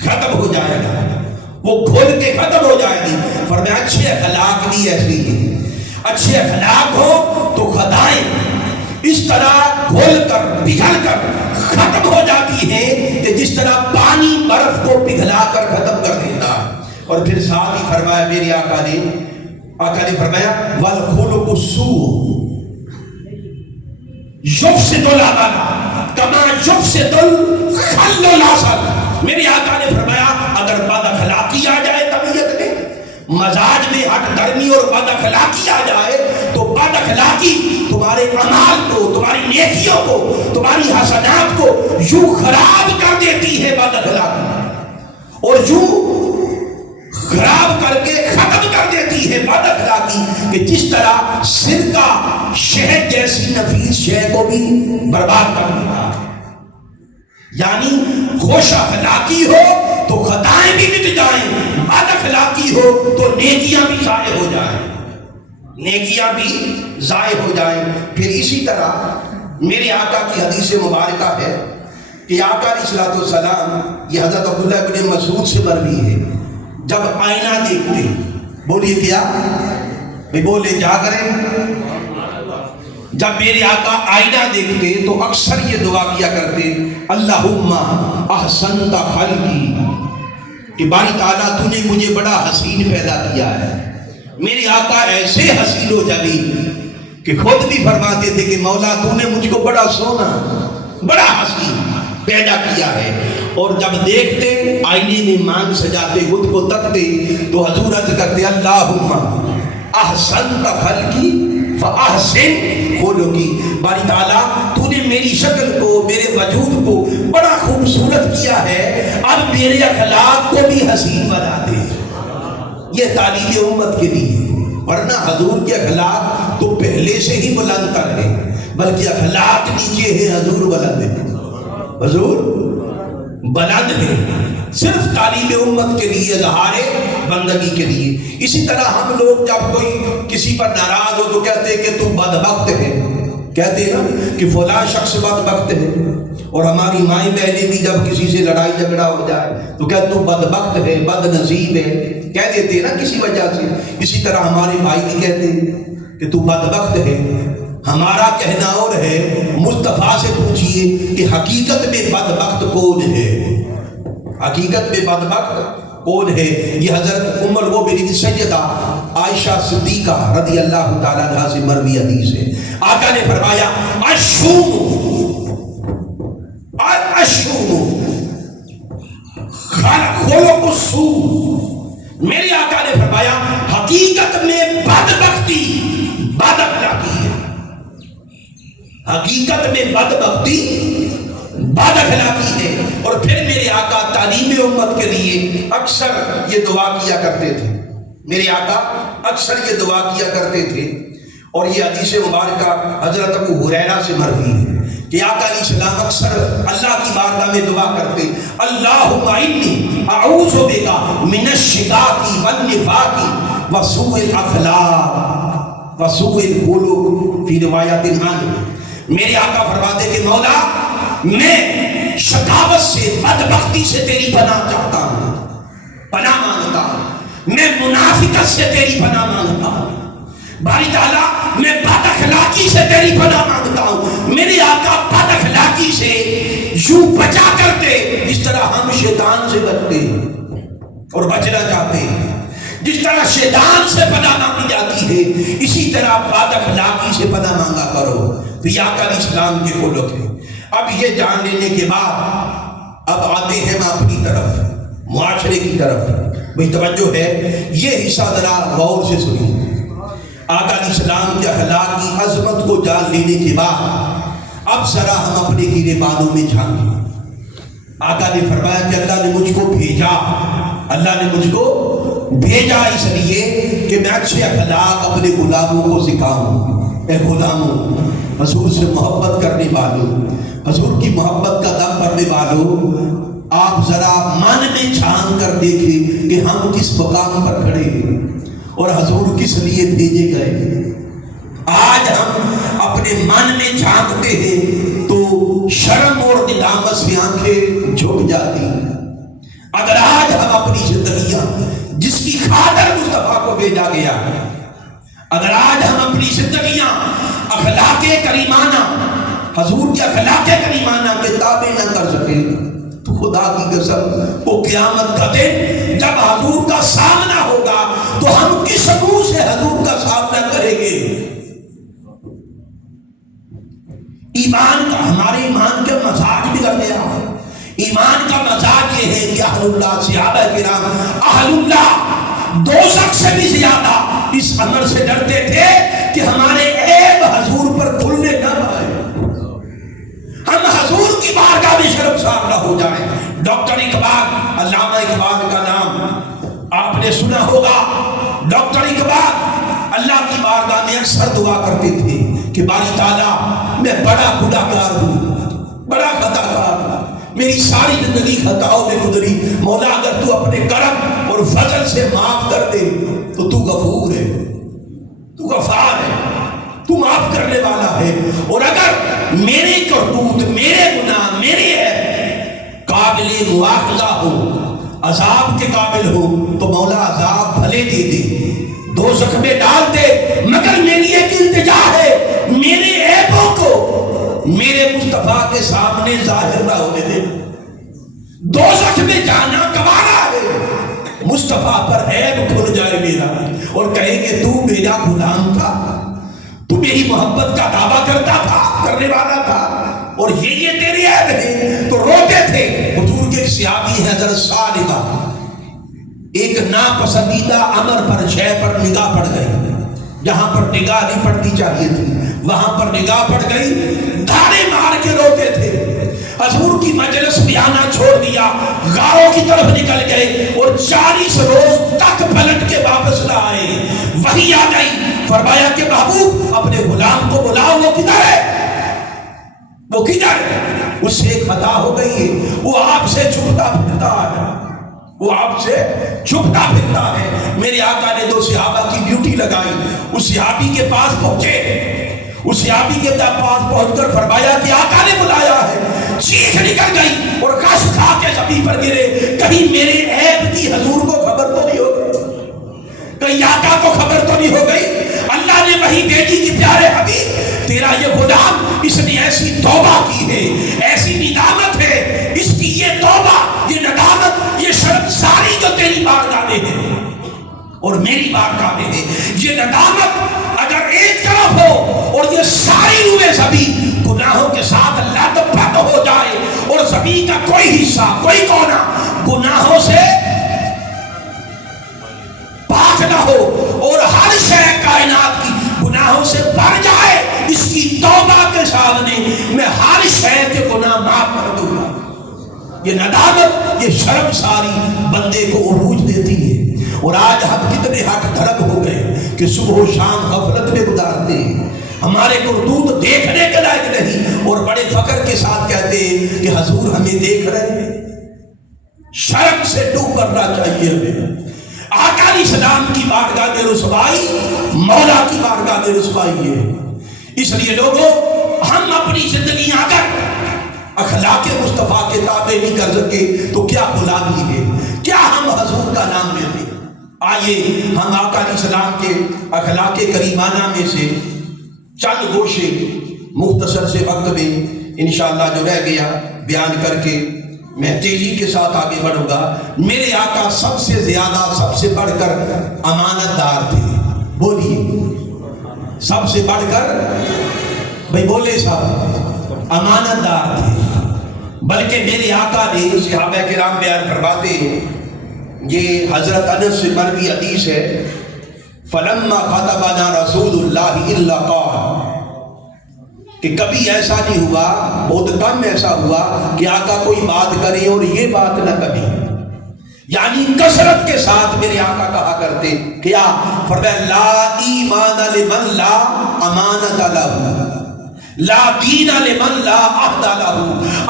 ختم ہو جائے گا، وہ گھل کے ختم ہو جائے گی۔ فرمایا اچھے اخلاق بھی ایسے ہی ہیں، اچھے اخلاق ہو تو خطائیں اس طرح گھل کر پگھل کر ختم ہو جاتی ہیں کہ جس طرح پانی برف کو پگھلا کر ختم کر دیتا۔ اور پھر ساتھ ہی فرمایا میرے آقا نے فرمایا والخلق السوء یفسد العمل کما یفسد الخل العسل۔ میرے آقا نے فرمایا اگر بد اخلاقی آ جائے طبیعت میں، مزاج میں ہٹ درمی اور بد اخلاقی آ جائے تو بد اخلاقی تمہارے اعمال کو، تمہاری نیکیوں کو، تمہاری حسنات کو یوں خراب کر دیتی ہے بد اخلاقی، اور یوں خراب کر کے ختم کر دیتی ہے بد اخلاقی کہ جس طرح سرکہ شہد جیسی نفیس شے کو بھی برباد کر دیتا۔ یعنی خوش اخلاقی ہو تو خطائیں بھی مٹ جائیں، بد اخلاقی ہو تو نیکیاں بھی ضائع ہو جائیں، نیکیاں بھی ضائع ہو جائیں۔ پھر اسی طرح میرے آقا کی حدیث مبارکہ ہے کہ آقا علیہ السلام، یہ حضرت عبداللہ بن مسعود سے مروی ہے، جب آئینہ دیکھتے، بولیے کیا بھئی بولے جا کریں، جب میرے آقا آئینہ دیکھتے تو اکثر یہ دعا کیا کرتے اللہم احسنت خلقی، کہ باری تعالیٰ تو نے مجھے بڑا حسین پیدا کیا ہے۔ میرے آقا ایسے حسین و جمیل کہ خود بھی فرماتے تھے کہ مولا تو نے مجھ کو بڑا سونا، بڑا حسین پیدا کیا ہے۔ اور جب دیکھتے آئینے میں مانگ سجاتے، خود کو تکتے تو حضور عرض کرتے اللہم احسنت خلقی فاحسن خلقی، باری تعالیٰ تو نے میری شکل کو، میرے وجود کو بڑا خوبصورت کیا ہے، اب میرے اخلاق کو بھی حسین بنا دے۔ یہ تعلیم امت کے لیے، ورنہ حضور کے اخلاق تو پہلے سے ہی بلند کر ہیں، بلکہ اخلاق نیچے ہیں، حضور بلند ہیں، حضور بلند ہیں، صرف تعلیم امت کے لیے، اظہار بندگی کے لیے۔ اسی طرح ہم لوگ جب کوئی کسی پر ناراض ہو تو کہتے ہیں کہ تو بدبخت ہے، کہتے ہیں نا کہ فلاں شخص بدبخت ہے، اور ہماری مائیں بہنیں بھی جب کسی سے لڑائی جھگڑا ہو جائے تو کہتے تو بدبخت ہے، بد نصیب ہے، کہہ دیتے ہیں نا کسی وجہ سے۔ اسی طرح ہمارے بھائی بھی کہتے ہیں کہ تو بدبخت ہے۔ ہمارا کہنا اور ہے، مصطفیٰ سے پوچھئے کہ حقیقت میں بدبخت کون ہے، حقیقت میں بدبخت کون ہے؟ یہ حضرت ام المؤمنین سیدہ عائشہ صدیقہ رضی اللہ تعالیٰ عنہا سے مروی حدیث ہے۔ آقا نے فرمایا خلق السوء، میرے آقا نے فرمایا حقیقت میں بدبختی بد اخلاقی ہے، حقیقت میں بدبختی بد اخلاقی ہے۔ اور پھر میرے آقا تعلیم امت کے لیے اکثر یہ دعا کیا کرتے تھے، میرے آقا اکثر یہ دعا کیا کرتے تھے، اور یہ حدیث مبارکہ حضرت ابو ہریرہ سے مروی ہے کہ آقا علیہ السلام اکثر اللہ کی بارگاہ میں دعا کرتے اللہم انی اعوذ بک من الشقاق والنفاق وسوء الاخلاق وسوء الخلق، فی روایت عنہ، میرے آقا فرماتے کہ مولا میں شقاوت سے، بدبختی سے تیری پناہ چاہتا ہوں، پناہ مانگتا ہوں، میں منافقت سے تیری پناہ مانگتا ہوں، باری تعالیٰ میں بد اخلاقی سے تیری پناہ مانگتا ہوں۔ میرے آقا بد اخلاقی سے یوں بچا کرتے جس طرح ہم شیطان سے بچتے اور بچنا چاہتے ہیں، جس طرح شیطان سے پناہ مانگی جاتی ہے اسی طرح بد اخلاقی سے پناہ مانگا کرو۔ تو یہ آقا علیہ السلام کے خلق ہے۔ اب یہ جان لینے کے بعد اب آتے ہیں ہم اپنی طرف، معاشرے کی طرف۔ بھئی توجہ ہے، یہ حصہ ذرا غور سے سنیں۔ آقا علیہ السلام کے اخلاق کی عظمت کو جان لینے کے بعد اب ذرا ہم اپنے گیرے بانوں میں جھانکیں۔ آقا نے فرمایا کہ اللہ نے مجھ کو بھیجا، اللہ نے مجھ کو بھیجا اس لیے کہ میں اچھے اخلاق اپنے غلاموں کو سکھاؤں۔ اے غلاموں، حضور سے محبت کرنے والوں، حضور کی محبت کا دم بھرنے والوں، آپ ذرا من میں جھانک کر دیکھیں کہ ہم کس مقام پر کھڑے ہیں اور حضور کس لیے بھیجے گئے۔ آج ہم اپنے من میں جھانکتے ہیں تو شرم اور ندامت سے آنکھیں جھک جاتی ہیں۔ اگر آج ہم اپنی زندگیاں جس کی خاطر مصطفیٰ کو بھیجا گیا، اگر آج ہم اپنی زندگیاں اخلاق کریمانہ، حضور کے اخلاق کریمانہ کے تابع نہ کر سکیں تو خدا کی قسم وہ قیامت کا دن جب حضور کا سامنا ہوگا تو ہم کس منہ سے حضور کا سامنا کریں گے؟ ایمان کا، ہمارے ایمان کے مزاج بگڑ گیا ہے۔ ایمان کا مزاج یہ ہے کہ اہل اللہ، صحابہ کرام اہل اللہ دوزخ سے بھی زیادہ اس امر سے ڈرتے تھے کہ ہمارے عیب حضور پر کھلنے نہ پائے، ہم حضور کی بارگاہ میں شرمسار نہ ہو جائیں۔ ڈاکٹر اقبال، علامہ اقبال کا نام آپ نے سنا ہوگا۔ ڈاکٹر اقبال اللہ کی بارگاہ میں اکثر دعا کرتے تھے کہ باری تعالیٰ میں بڑا گنہگار ہوں، بڑا خطا کار ہوں، میری ساری زندگی خطاؤں میں گزری، مولا اگر تو اپنے کرم اور فضل سے معاف کر دے تو تو غفور ہے، تو غفار ہے، تو معاف کرنے والا ہے، اور اگر میرے کرتوت، میرے گناہ، میرے عیب قابل مواخذہ ہو، عذاب کے قابل ہو تو مولا عذاب بھلے دے دے، دوزخ میں ڈال دے، مگر میری ایک التجا ہے، میرے عیبوں کو میرے مصطفیٰ کے سامنے ظاہر نہ ہونے دے۔ دوزخ میں جانا گوارا ہے، مصطفیٰ پر عیب کھل جائے میرا اور کہے کہ تو میرا غلام تھا، تو میری محبت کا دعویٰ کرتا تھا، کرنے والا تھا، اور یہ تیری عیب ہے، تو روتے تھے۔ حضور کے ایک صحابی ہیں حضرت سالمہ، ایک ناپسندیدہ امر پر، شے پر نگاہ پڑ گئی، جہاں پر نگاہ نہیں پڑتی چاہیے تھی وہاں پر نگاہ پڑ گئی، دھاڑے مار کے روتے تھے۔ حضور کی مجلس میں آنا چھوڑ دیا، غاروں کی طرف نکل گئے اور 40 روز تک پلٹ کے واپس نہ آئے۔ وحی آ گئی، فرمایا کہ محبوب اپنے غلام کو بلاؤ، وہ کدھر ہے، وہ کدھر ہے؟ اس سے ایک خطا ہو گئی ہے، وہ آپ سے چھپتا پھرتا ہے، وہ آپ سے چھپتا پھرتا ہے۔ میرے آقا نے 2 صحابہ کی ڈیوٹی لگائی، اس صحابی کے پاس پہنچے، اس صحابی کے پاس پہنچ کر فرمایا کہ آقا نے بلایا ہے۔ چیخ نکل گئی اور کش کھا کے زمین پر گرے، کہیں میرے عیب کی حضور کو خبر تو نہیں ہو گئی، کہیں آقا کو خبر تو نہیں ہو گئی۔ اللہ نے وحی بھیجی کہ پیارے حبیب تیرا یہ غلام، اس نے ایسی توبہ کی ہے، ایسی ندامت ہے، اس کی یہ توبہ، یہ ندامت، یہ شرمساری جو تیری بارگاہ میں ہے اور میری بارگاہ میں ہے، یہ ندامت اگر ایک طرف ہو اور یہ ساری روئے زمین گناہوں کے ساتھ لت پت ہو جائے اور زمین کا کوئی حصہ، کوئی کونا گناہوں سے پاک نہ ہو اور ہر شے کائنات کی گناہوں سے بھر جائے، اس کی توبہ کے سامنے میں ہر شے کے گناہ معاف کر دوں گا۔ یہ ندامت، یہ شرمساری بندے کو عروج دیتی ہے۔ اور آج ہم کتنے ہٹ دھڑک ہو گئے کہ صبح و شام غفلت میں گزارتے ہیں، ہمارے کرتوت دیکھنے کے لائق نہیں، اور بڑے فخر کے ساتھ کہتے ہیں کہ حضور ہمیں دیکھ رہے ہیں۔ شرم سے ڈوب کرنا چاہیے ہمیں۔ آقا علیہ السلام کی بارگاہ میں رسوائی مولا کی بارگاہ میں رسوائی ہے۔ اس لیے لوگوں، ہم اپنی زندگی اگر اخلاق مصطفیٰ کے تابع نہیں کر سکے تو کیا غلامی ہے، کیا ہم حضور کا نام لیتے، آئیے ہم آقا علیہ السلام کے اخلاق کریمانہ میں سے چند گوشے مختصر سے وقت میں انشاءاللہ جو رہ گیا بیان کر کے میں تیزی کے ساتھ آگے بڑھوں گا۔ میرے آقا سب سے زیادہ، سب سے بڑھ کر امانت دار تھے۔ بولیے، سب سے بڑھ کر، بھائی بولے صاحب، امانت دار تھے۔ بلکہ میرے آقا نے، صحابہ کرام بیان فرماتے ہیں، یہ حضرت انس سے مروی حدیث ہے، فلما خطبنا رسول اللہ الا قال، کہ کبھی ایسا نہیں ہوا، بہت کم ایسا ہوا کہ آقا کوئی بات کرے اور یہ بات نہ کبھی، یعنی کثرت کے ساتھ میرے آقا کہا کرتے کیا؟ فرمایا لا ایمان لمن لا امانت لہ، لا دین لمن لا عہد لہ۔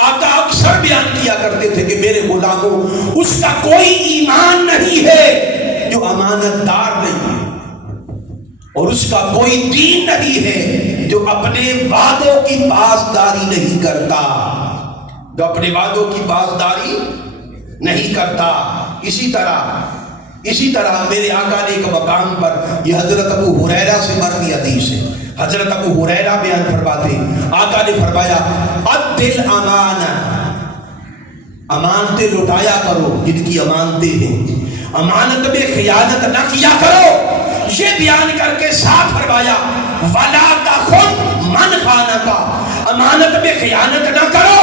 آقا اکثر بیان کیا کرتے تھے کہ میرے غلاموں، اس کا کوئی ایمان نہیں ہے جو امانت دار نہیں ہے، اور اس کا کوئی دین نہیں ہے جو اپنے وعدوں کی پاسداری نہیں کرتا، جو اپنے وعدوں کی پاسداری نہیں کرتا۔ اسی طرح میرے آقا نے ایک مقام پر، یہ حضرت ابو ہریرہ سے مروی حدیث ہے، حضرت ابو ہریرہ بیان فرماتے آقا نے فرمایا عدل امانہ، امانتیں لٹایا کرو جن کی امانتیں ہیں، امانت میں خیانت نہ کیا کرو۔ یہ بیان کر کے ساتھ فرمایا وَلَا تَخُنْ مَنْ خَانَكَ، امانت میں خیانت نہ کرو،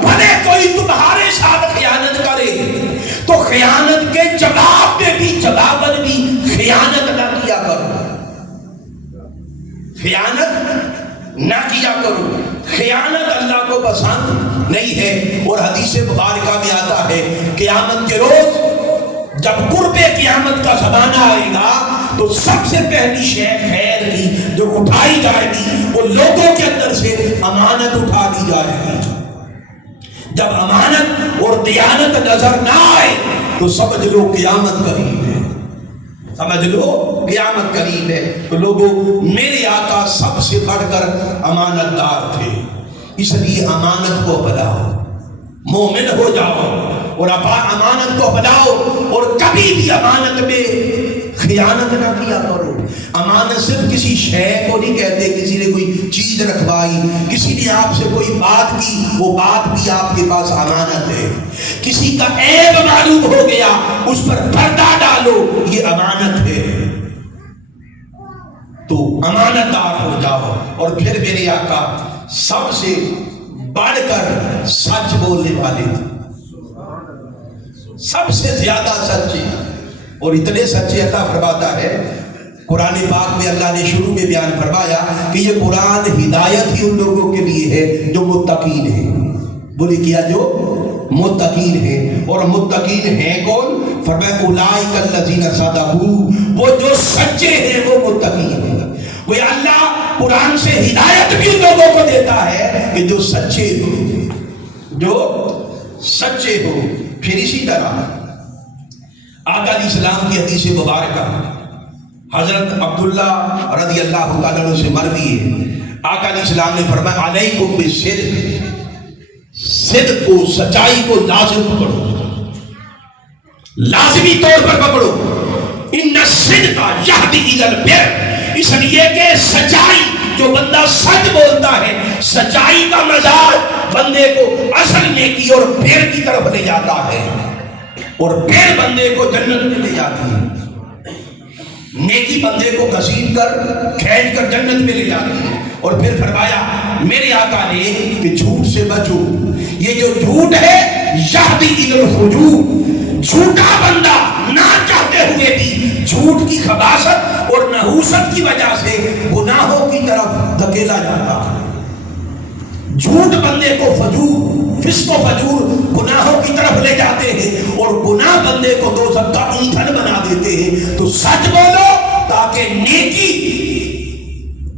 بھلے کوئی تمہارے ساتھ خیانت کرے تو خیانت کے جواب میں بھی، جواباً بھی خیانت نہ کیا کرو، خیانت نہ کیا کرو۔ خیانت اللہ کو پسند نہیں ہے، اور حدیث مبارکہ میں آتا ہے قیامت کے روز جب قرب قیامت کا زمانہ آئے گا تو سب سے پہلی شے خیر کی جو اٹھائی جائے گی وہ لوگوں کے اندر سے امانت اٹھا لی جائے گی۔ جب امانت اور دیانت نظر نہ آئے تو سمجھ لو قیامت قریب ہے، سمجھ لو قیامت قریب ہے۔ تو لوگوں، میرے آقا سب سے بڑھ کر امانت دار تھے، اس لیے امانت کو بناؤ، مومن ہو جاؤ اور امانت کو بناؤ، اور کبھی بھی امانت میں خیانت نہ کیا کرو۔ امانت صرف کسی شے کو نہیں کہتے، کسی نے کوئی چیز رکھوائی، کسی نے آپ سے کوئی بات کی، وہ بات بھی آپ کے پاس امانت ہے۔ کسی کا عیب معلوم ہو گیا، اس پر پردہ ڈالو، یہ امانت ہے۔ تو امانت دار ہو جاؤ۔ اور پھر میرے آقا سب سے بڑھ کر سچ بولنے والے تھے، سب سے زیادہ سچے، اور اتنے سچے اللہ فرماتا ہے قرآن پاک میں، اللہ نے شروع میں بیان فرمایا کہ یہ قرآن ہدایت ہی ان لوگوں کے لیے ہے جو متقین ہیں۔ بولی کیا؟ جو متقین ہیں۔ اور متقین ہیں کون؟ فرمایا اولئک الذین صدقوا، وہ جو سچے ہیں وہ متقین ہیں۔ وہ اللہ قرآن سے ہدایت بھی ان لوگوں کو دیتا ہے کہ جو سچے ہو، جو سچے ہو۔ پھر اسی طرح آقا علیہ السلام کی حدیث مبارکہ حضرت عبداللہ رضی اللہ تعالیٰ عنہ سے مروی ہے، آقا علیہ السلام نے فرمایا علیکم بالصدق، صدق کو، سچائی کو لازم پکڑو، لازمی طور پر پکڑو۔ ان الصدق یہدی الی البر، اس لیے کہ سچائی، جو بندہ سچ بولتا ہے، سچائی کا مزاج بندے کو اصل نیکی اور بھیڑ کی طرف لے جاتا ہے، اور بھیڑ بندے کو جنت میں لے جاتی ہے۔ نیکی بندے کو گھسیٹ کر، کھینچ کر جنت میں لے جاتی ہے۔ اور پھر فرمایا میرے آقا نے کہ جھوٹ سے بچو، یہ جو جھوٹ ہے یہدی الی الفجور، جھوٹا بندہ نہ چاہتے ہوئے بھی جھوٹ کی خباثت اور نحوست کی وجہ سے گناہوں کی طرف دھکیلا جاتا ہے۔ جھوٹ بندے کو فجور، فسق و فجور، گناہوں کی طرف لے جاتے ہیں، اور گناہ بندے کو دوزخ کا ایندھن بنا دیتے ہیں۔ تو سچ بولو تاکہ نیکی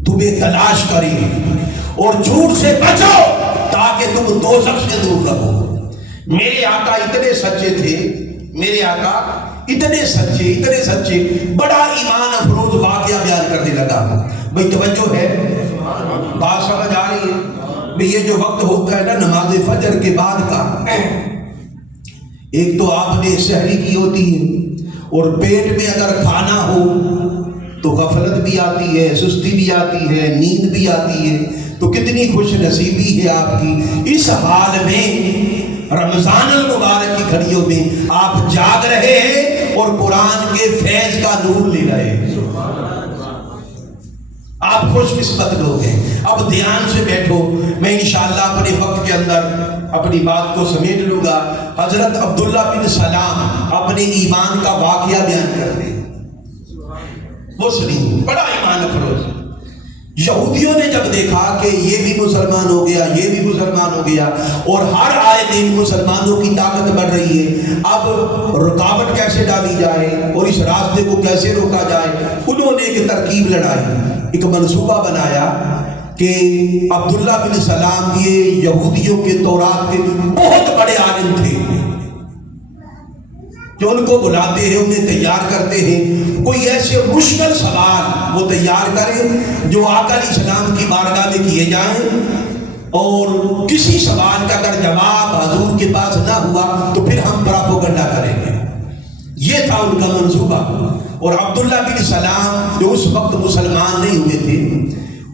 تمہیں تلاش کرے، اور جھوٹ سے بچو تاکہ تم دوزخ سے دور رہو۔ میرے آقا اتنے سچے تھے، میرے آقا اتنے سچے، بڑا ایمان افروز واقعہ بیان کرنے لگا۔ بھئی توجہ ہے، بات سمجھ آ رہی ہے؟ بھئی یہ جو وقت ہوتا ہے نا نماز فجر کے بعد کا، ایک تو آپ نے سحری کی ہوتی ہے، اور پیٹ میں اگر کھانا ہو تو غفلت بھی آتی ہے، سستی بھی آتی ہے، نیند بھی آتی ہے، تو کتنی خوش نصیبی ہے آپ کی۔ اس حال میں رمضان المبارک کی گھڑیوں میں آپ جاگ رہے ہیں اور قرآن کے فیض کا نور لے رہے ہیں۔ آپ خوش قسمت لوگ ہیں۔ اب دھیان سے بیٹھو، میں انشاءاللہ اپنے وقت کے اندر اپنی بات کو سمیٹ لوں گا۔ حضرت عبداللہ بن سلام اپنے ایمان کا واقعہ بیان کرتے ہیں۔ مسلم بڑا ایمان افروز، یہودیوں نے جب دیکھا کہ یہ بھی مسلمان ہو گیا، یہ بھی مسلمان ہو گیا، اور ہر آئے دن مسلمانوں کی طاقت بڑھ رہی ہے، اب رکاوٹ کیسے ڈالی جائے اور اس راستے کو کیسے روکا جائے، انہوں نے ایک ترکیب لڑائی، ایک منصوبہ بنایا کہ عبداللہ بن سلام یہ یہودیوں کے تورات کے بہت بڑے عالم تھے، جو ان کو بلاتے ہیں، انہیں تیار کرتے ہیں، کوئی ایسے مشکل سوال وہ تیار کریں جو آقا علیہ السلام کی بارگاہ میں کیے جائیں، اور کسی سوال کا اگر جواب حضور کے پاس نہ ہوا تو پھر ہم پراپوگنڈا کریں گے۔ یہ تھا ان کا منصوبہ۔ اور عبداللہ بن سلام جو اس وقت مسلمان نہیں ہوئے تھے،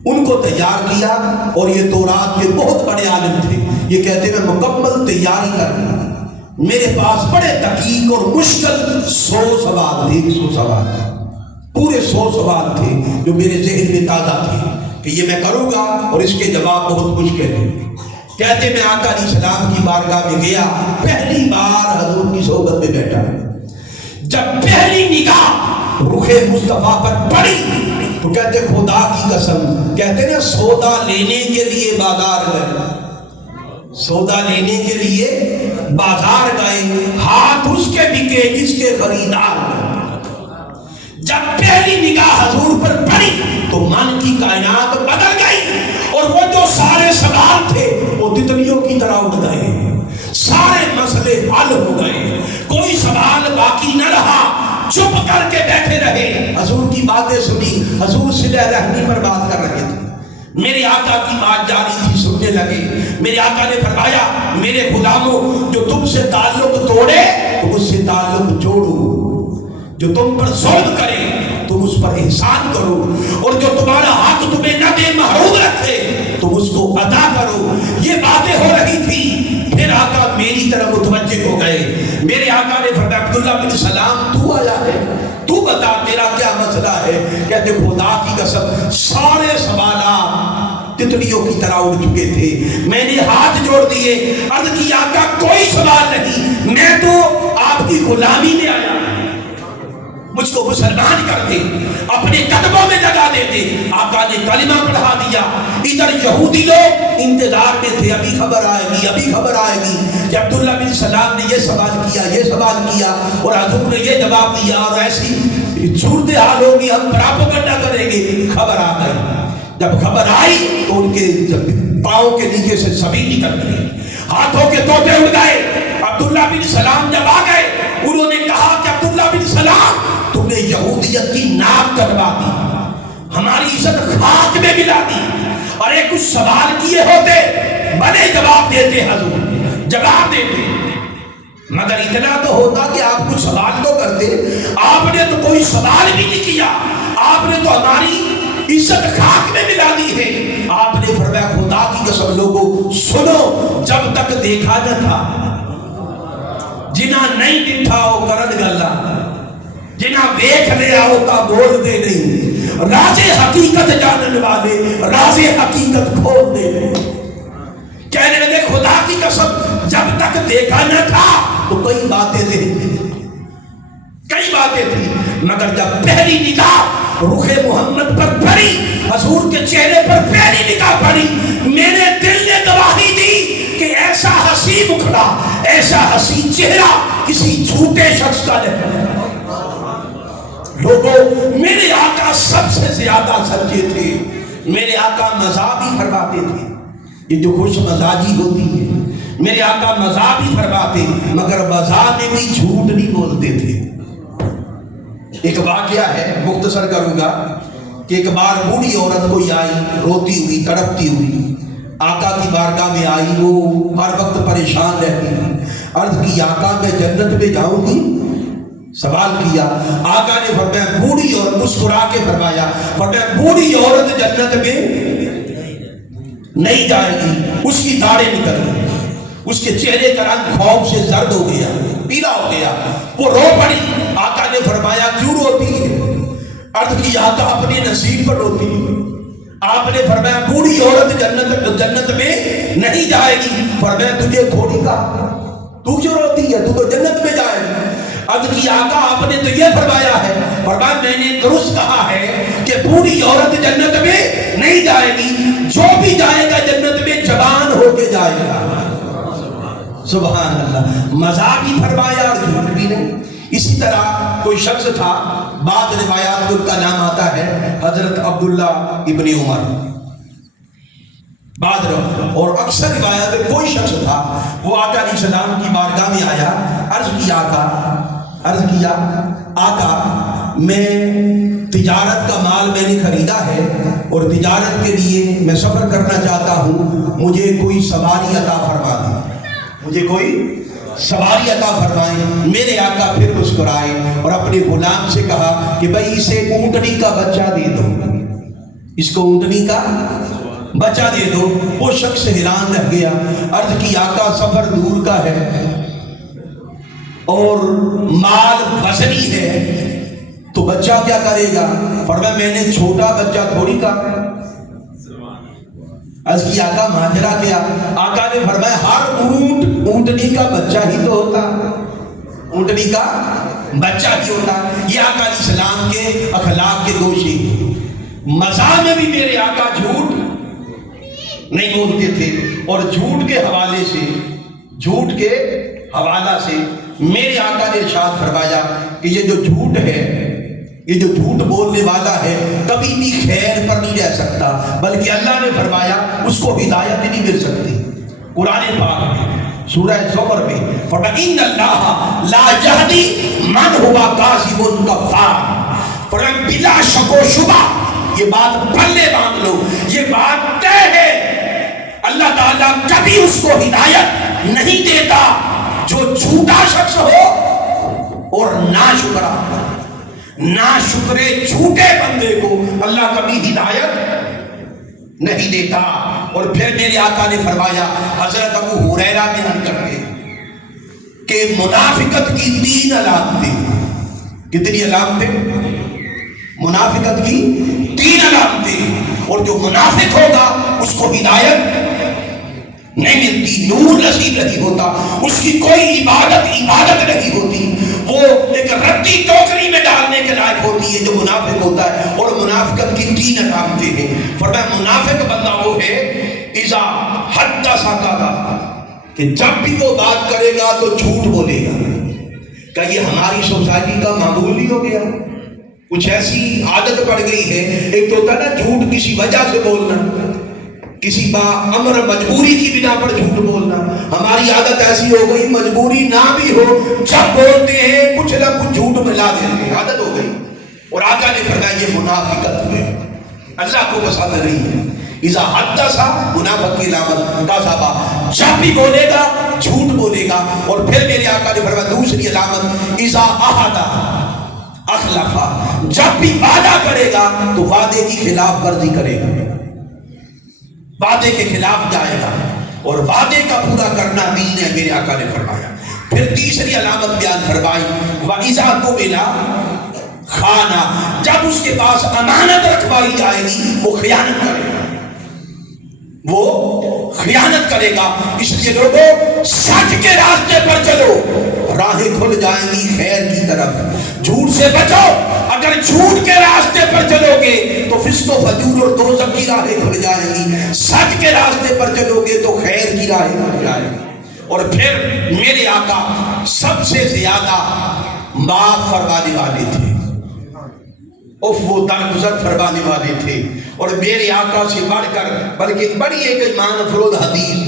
ان کو تیار کیا، اور یہ تورات کے بہت بڑے عالم تھے، یہ کہتے ہیں میں مکمل تیاری کروں، میرے پاس بڑے دقیق اور مشکل 100 سوال تھے، 100 سوال، پورے 100 سوال تھے جو میرے ذہن میں تازہ تھے کہ یہ میں کروں گا اور اس کے جواب بہت مشکل ہیں۔ کہتے میں آقا علیہ السلام کی بارگاہ میں گیا، پہلی بار حضور کی صحبت میں بیٹھا، جب پہلی نگاہ رخ مصطفیٰ پر پڑی تو کہتے خدا کی قسم، کہتے نا سودا لینے کے لیے بازار گئے، سودا لینے کے لیے بازار گئے، ہاتھ اس کے بکے جس کے خریدار گئے۔ جب پہلی نگاہ حضور پر پڑی تو من کی کائنات بدل گئی، اور وہ جو سارے سوال تھے وہ تتلیوں کی طرح اڑ گئے، سارے مسئلے حل ہو گئے، کوئی سوال باقی نہ رہا، چپ کر کے بیٹھے رہے، حضور کی باتیں سنی، حضور صلہ رحمی پر بات کر رہے تھے، میرے آقا کی بات جاری تھی، سننے لگے۔ میرے آقا نے فرمایا میرے غلاموں، جو تم سے تعلق توڑے تم اس سے تعلق جوڑو، جو تم پر ظلم کرے تم اس پر احسان کرو، اور جو تمہارا حق تمہیں نہ دے محروم رکھے تم اس کو ادا کرو۔ یہ باتیں ہو رہی تھی، پھر آقا میری طرف متوجہ ہو گئے۔ میرے آقا نے فرمایا عبداللہ بن سلام تو آیا ہے، تو بتا تیرا کیا مسئلہ ہے؟ کہتے خدا کی قسم سارے سوالات تتلیوں کی طرح اڑ چکے تھے، میں نے ہاتھ جوڑ دیے، عرض کی آقا کوئی سوال نہیں، میں تو آپ کی غلامی میں آیا، مجھ کو مسلمان کر دے، اپنے قدموں میں جگہ دے دے۔ آقا نے کلمہ پڑھا دیا۔ ادھر یہودی لوگ انتظار میں تھے، ابھی خبر آئے گی، ابھی خبر آئے گی کہ عبداللہ بن سلام نے یہ سوال کیا، یہ سوال کیا، اور حضور نے یہ جواب دیا، اور ایسی صورتحال ہوگی، ہم پراپوگنڈا کریں گے۔ خبر آ گئی، جب خبر آئی تو ان کے پاؤں کے نیچے سے سبھی نکل گئے، ہاتھوں کے طوطے اڑ گئے۔ عبداللہ بن سلام جب آ گئے، انہوں نے کہا کہ عبداللہ بن سلام تم نے یہودیت کی ناک کٹوا دی، ہماری عزت خاک میں ملا دی، اور ایک کچھ سوال کیے ہوتے بڑے جواب دیتے، حضور جواب دیتے، مگر اتنا تو ہوتا کہ آپ کچھ سوال تو کرتے، آپ نے تو کوئی سوال بھی نہیں کیا، آپ نے تو ہماری عزت خاک میں ملا دی ہے۔ آپ نے فرمایا خدا کی قسم لوگو سنو، جب تک دیکھا نہ تھا جنہ نہیں ڈٹھا ہو کرن گلا، جنہ ویکھ لیا ہوتا بول دے نہیں، راز حقیقت جانن والے راز حقیقت کھول دے نہیں۔ کہنے لگے خدا کی قسم جب تک دیکھا نہ تھا تو کئی باتیں تھیں، کئی باتیں تھیں، مگر جب پہلی نگاہ رخ محمد پر پڑی، حضور کے چہرے پر پہلی نگاہ پڑی، میرے دل نے گواہی دی کہ ایسا حسین مکھڑا، ایسا حسین چہرہ کسی جھوٹے شخص کا نہیں۔ لوگوں میرے آقا سب سے زیادہ سچے تھے، میرے آقا مزاح بھی فرماتے تھے، یہ جو خوش مزاجی ہوتی ہے، میرے آقا مزاح بھی فرماتے مگر مزاح میں بھی جھوٹ نہیں بولتے تھے۔ ایک واقعہ ہے، مختصر کروں گا، کہ ایک بار بوڑھی عورت کوئی آئی روتی ہوئی تڑپتی ہوئی، آقا کی بارگاہ میں آئی، وہ ہر وقت پریشان رہتی، عرض کی آقا میں جنت میں جاؤں گی؟ سوال کیا، آقا نے فرمایا بوڑھی عورت، مسکرا کے فرمایا، فرمایا بوڑھی عورت جنت میں نہیں جائے گی، اس کی داڑھیں نکل گئی، اس کے چہرے کا رنگ خوف سے زرد ہو گیا، پیلا ہو گیا، وہ رو پڑی۔ آقا نے فرمایا کیوں روتی ہے؟ عرض کی آقا اپنے نصیب پر روتی ہے۔ آپ نے فرمایا بوڑھی عورت جنت میں نہیں جائے گی۔ فرمایا تجھے تھوڑی کہا تو کیوں روتی ہے، تو جنت میں جائے گی۔ عرض کی آقا آپ نے تو یہ فرمایا ہے، فرمایا میں نے درست کہا ہے کہ بوڑھی عورت جنت میں نہیں جائے گی، جو بھی جائے گا جنت میں جوان ہو کے جائے گا۔ سبحان اللہ، مزاح بھی فرمایا اور جھوٹ بھی نہیں۔ اسی طرح کوئی شخص تھا، بعض روایات میں ان کا نام آتا ہے حضرت عبداللہ ابن عمر، اور اکثر روایات میں کوئی شخص تھا، وہ آقا علیہ السلام کی بارگاہ میں آیا، عرض کیا آقا میں تجارت کا مال میں نے خریدا ہے اور تجارت کے لیے میں سفر کرنا چاہتا ہوں، مجھے کوئی سواری عطا فرما دیں، مجھے کوئی سواری عطا فرمائیں۔ میرے آقا پھر مسکرائے اور اپنے غلام سے کہا کہ بھائی اسے اونٹنی کا بچہ دے دو، اس کو اونٹنی کا بچہ دے دو۔ وہ شخص حیران رہ گیا، عرض کی آقا سفر دور کا ہے اور مال وزنی ہے تو بچہ کیا کرے گا؟ فرمایا میں نے چھوٹا بچہ تھوڑی کہا۔ عرض کی آقا ماجرا کیا؟ آقا نے فرمایا ہر اونٹنی کا بچہ ہی تو ہوتا، اونٹنی کا بچہ ہی ہوتا۔ یہ آقا علیہ السلام کے اخلاق کے دو شیء، مزاح میں بھی میرے آقا جھوٹ نہیں بولتے تھے، اور جھوٹ کے حوالہ سے میرے آقا نے ارشاد فرمایا کہ یہ جو جھوٹ ہے، یہ جو جھوٹ بولنے والا ہے کبھی بھی خیر پر نہیں رہ سکتا، بلکہ اللہ نے فرمایا اس کو ہدایت نہیں مل سکتی۔ قرآن پاک میں سورہ زمر میں فرمایا ان اللہ لا یہدی من ہوا کاذب کفار، فرمایا بلا شک و شبہ یہ بات پلے باندھ لو، یہ بات طے ہے، اللہ تعالیٰ کبھی اس کو ہدایت نہیں دیتا جو جھوٹا شخص ہو اور ناشکرے جھوٹے بندے کو اللہ کبھی ہدایت نہیں دیتا۔ اور پھر میرے آقا نے فرمایا، حضرت ابو ہریرہ بیان کرتے کہ منافقت کی 3 علامتیں، کتنی علامتیں؟ منافقت کی 3 علامتیں، اور جو منافق ہوگا اس کو ہدایت نہیں ملتی، نور نصیب نہیں ہوتا، اس کی کوئی عبادت نہیں ہوتی، وہ ایک رتی ٹوکری میں ڈالنے کے لائق ہوتی ہے جو منافق ہوتا ہے۔ اور منافقت کی 3 علامتیں ہیں۔ فرمایا منافق بندہ وہ ہے اذا حدث کذب، کہ جب بھی وہ بات کرے گا تو جھوٹ بولے گا۔ کہ یہ ہماری سوسائٹی کا معمول نہیں ہو گیا، کچھ ایسی عادت پڑ گئی ہے، ایک تو ہوتا ہے نا جھوٹ کسی وجہ سے بولنا، کسی امر مجبوری کی بنا پر جھوٹ بولنا، ہماری عادت ایسی ہو گئی مجبوری نہ بھی ہو جب بولتے ہیں کچھ نہ کچھ جھوٹ ملا دیتے ہیں، عادت ہو گئی۔ اور آقا نے فرمایا یہ منافقت ہے، اللہ کو پسند نہیں ہے۔ اذا حدث، منافق کی علامت کذب، جب بھی بولے گا جھوٹ بولے گا۔ اور پھر میرے آقا نے فرمایا دوسری علامت اذا عہد اخلف، جب بھی وعدہ کرے گا تو وعدے کی خلاف ورزی کرے گا، وعدے کے خلاف جائے گا، اور وعدے کا پورا کرنا دین ہے، میرے آقا نے فرمایا۔ پھر تیسری علامت بیان فرمائی وَإِذَا قُبِلَ خَانَ، جب اس کے پاس امانت رکھوائی جائے گی وہ خیانت کرے گا، وہ خیانت کرے گا۔ اس لیے لوگوں سچ کے راستے پر چلو، راہیں کھل جائیں گی خیر کی طرف، جھوٹ سے بچو، اگر جھوٹ کے راستے پر چلو گے تو فسق و فجور اور دوزخ کی راہیں کھل جائیں گی، سچ کے راستے پر چلو گے تو خیر کی راہیں کھل جائیں گی۔ اور پھر میرے آقا سب سے زیادہ معاف فرمانے والے تھے، وہ درگزر فرمانے والے تھے، اور میرے آقا سے بڑھ کر بلکہ بڑی ایک ایمان افروز حدیث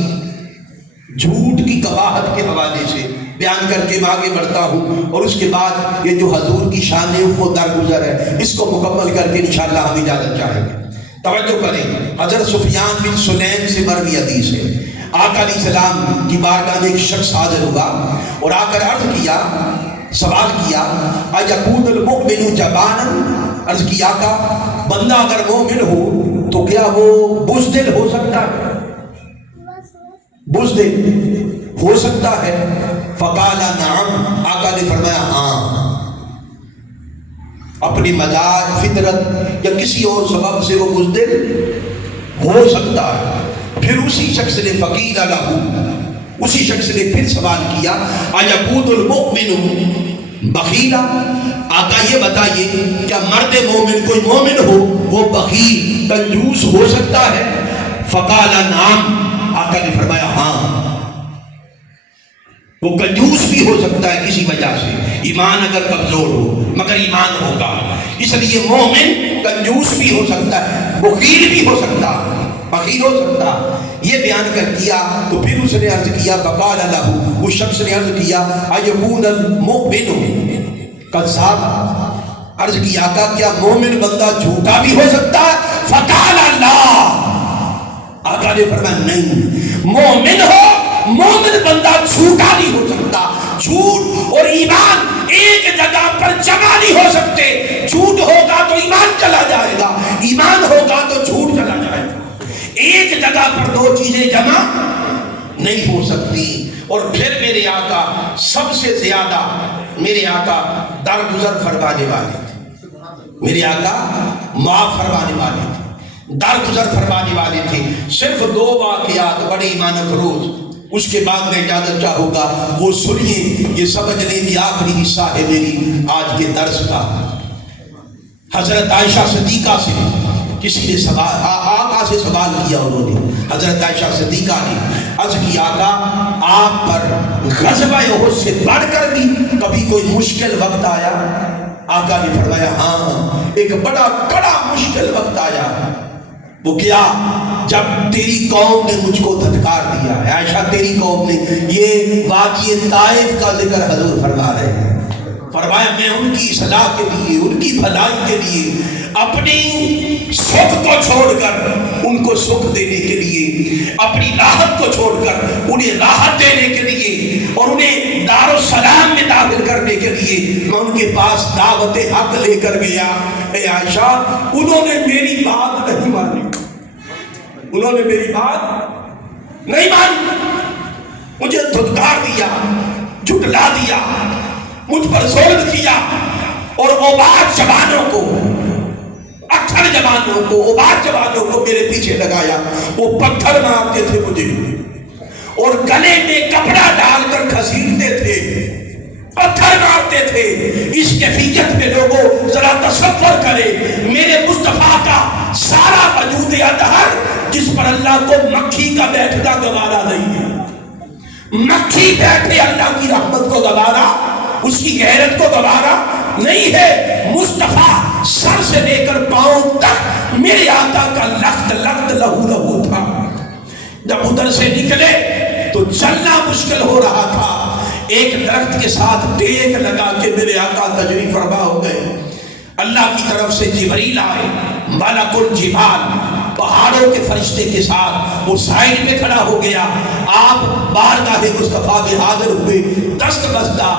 جھوٹ کی قباحت کے حوالے سے بیان کر کے میں آگے بڑھتا ہوں، اور اس کے بعد یہ جو حضور کی شان ہے وہ درگزر ہے، اس کو مکمل کر کے انشاءاللہ ہم اجازت چاہیں گے۔ توجہ کریں، حضرت سفیان بن سلیم سے مروی حدیث ہے، آقا علیہ السلام کی بارگاہ میں ایک شخص حاضر ہوا اور آ کر عرض کیا سوال کیا اَیَکُونُ الْمُؤْمِنُ جَبَانًا، عرض کیا آقا بندہ اگر مومن ہو تو کیا وہ بزدل ہو سکتا ہے؟ بزدل ہو سکتا ہے؟ فقال نعم، آقا نے فرمایا ہاں، اپنی مزاج فطرت یا کسی اور سبب سے وہ بزدل ہو سکتا ہے۔ پھر اسی شخص نے فقیل لہ، اسی شخص نے پھر سوال کیا اَیَکُونُ الْمُؤْمِنُ بخیلا، آقا یہ بتائیے کیا مرد مومن کوئی مومن ہو وہ بخیل کنجوس ہو سکتا ہے؟ فقال نعم، آقا نے فرمایا ہاں، وہ کنجوس بھی ہو سکتا ہے کسی وجہ سے، ایمان اگر کمزور ہو، مگر ایمان ہوگا، اس لیے مومن کنجوس بھی ہو سکتا ہے، بخیل بھی ہو سکتا ہے، بخیل ہو سکتا ہے۔ یہ بیان کر دیا تو پھر اس نے عرض کیا فقال لہ، اس شخص نے عرض کیا اَیَکُونُ الْمُؤْمِنُ کذاب، عرض کیا آقا کیا مومن بندہ جھوٹا بھی ہو سکتا ہے؟ فقال لا، آقا نے فرمایا نہیں، مومن ہو، مومن بندہ جھوٹا نہیں ہو سکتا۔ جھوٹ اور ایمان ایک جگہ پر جمع نہیں ہو سکتے، جھوٹ ہوگا تو ایمان چلا جائے گا، ایمان ہوگا تو جھوٹ چلا جائے گا، ایک جگہ پر دو چیزیں جمع نہیں ہو سکتی۔ اور پھر میرے آقا سب سے زیادہ، میرے آقا درگزر فرمانے والے تھے، میرے آقا معاف فرمانے والے تھے، درگزر فرمانے والے تھے۔ صرف دو واقعات بڑے ایمان افروز، اس کے بعد میں اجازت چاہوں گا وہ سنیے، یہ سمجھنے کی آخری حصہ ہے میری آج کے درس کا۔ حضرت عائشہ صدیقہ سے کسی نے سوال، آقا سے سوال کیا، انہوں نے حضرت عائشہ صدیقہ نے عرض کیا آقا آپ پر غزوہ احد سے بڑھ کر بھی کبھی کوئی مشکل وقت آیا؟ آقا نے فرمایا ہاں، ایک بڑا کڑا مشکل وقت آیا۔ وہ کیا؟ جب تیری قوم نے مجھ کو دھتکار دیا ہے، عائشہ تیری قوم نے، یہ وادی طائف کا ذکر حضور فرما رہے ہیں، فرمایا میں ان کی اصلاح کے لیے، ان کی بھلائی کے لیے اپنی سکھ کو چھوڑ کر ان کو سکھ دینے کے لیے، اپنی راحت کو چھوڑ کر انہیں راحت دینے کے لیے اور انہیں دار السلام میں داخل کرنے کے لیے میں ان کے پاس دعوت حق لے کر گیا۔ اے عائشہ انہوں نے میری بات نہیں مانی، انہوں نے میری بات نہیں مانی، مجھے دھتکار دیا، جھٹلا دیا، مجھ پر ظلم کیا، اور اوباد جوانوں کو، اکثر جوانوں کو، اوباد جوانوں کو میرے پیچھے لگایا، وہ پتھر مارتے تھے مجھے اور گلے میں کپڑا ڈال کر گھسیٹتے تھے، پتھر مارتے تھے۔ اس کیفیت میں لوگوں ذرا تصور کرے میرے مصطفیٰ کا سارا وجود اطہر، جس پر اللہ کو مکھی کا بیٹھنا گوارا نہیں ہے، مکھی بیٹھے اللہ کی رحمت کو گوارا، اس کی غیرت کو گوارا نہیں ہے۔ مصطفیٰ سر سے لے کر پاؤں تک میرے آقا کا لخت لخت لہو لہو تھا۔ جب ادھر سے نکلے تو چلنا مشکل ہو رہا تھا، ایک درخت کے ساتھ ٹیک لگا کے میرے آقا تشریف فرما ہو گئے۔ اللہ کی طرف سے جبریل آئے، ملک الجبال، پہاڑوں کے فرشتے کے ساتھ، وہ سائڈ میں کھڑا ہو گیا، آپ بارگاہ مصطفیٰ میں حاضر ہوئے، دست بستہ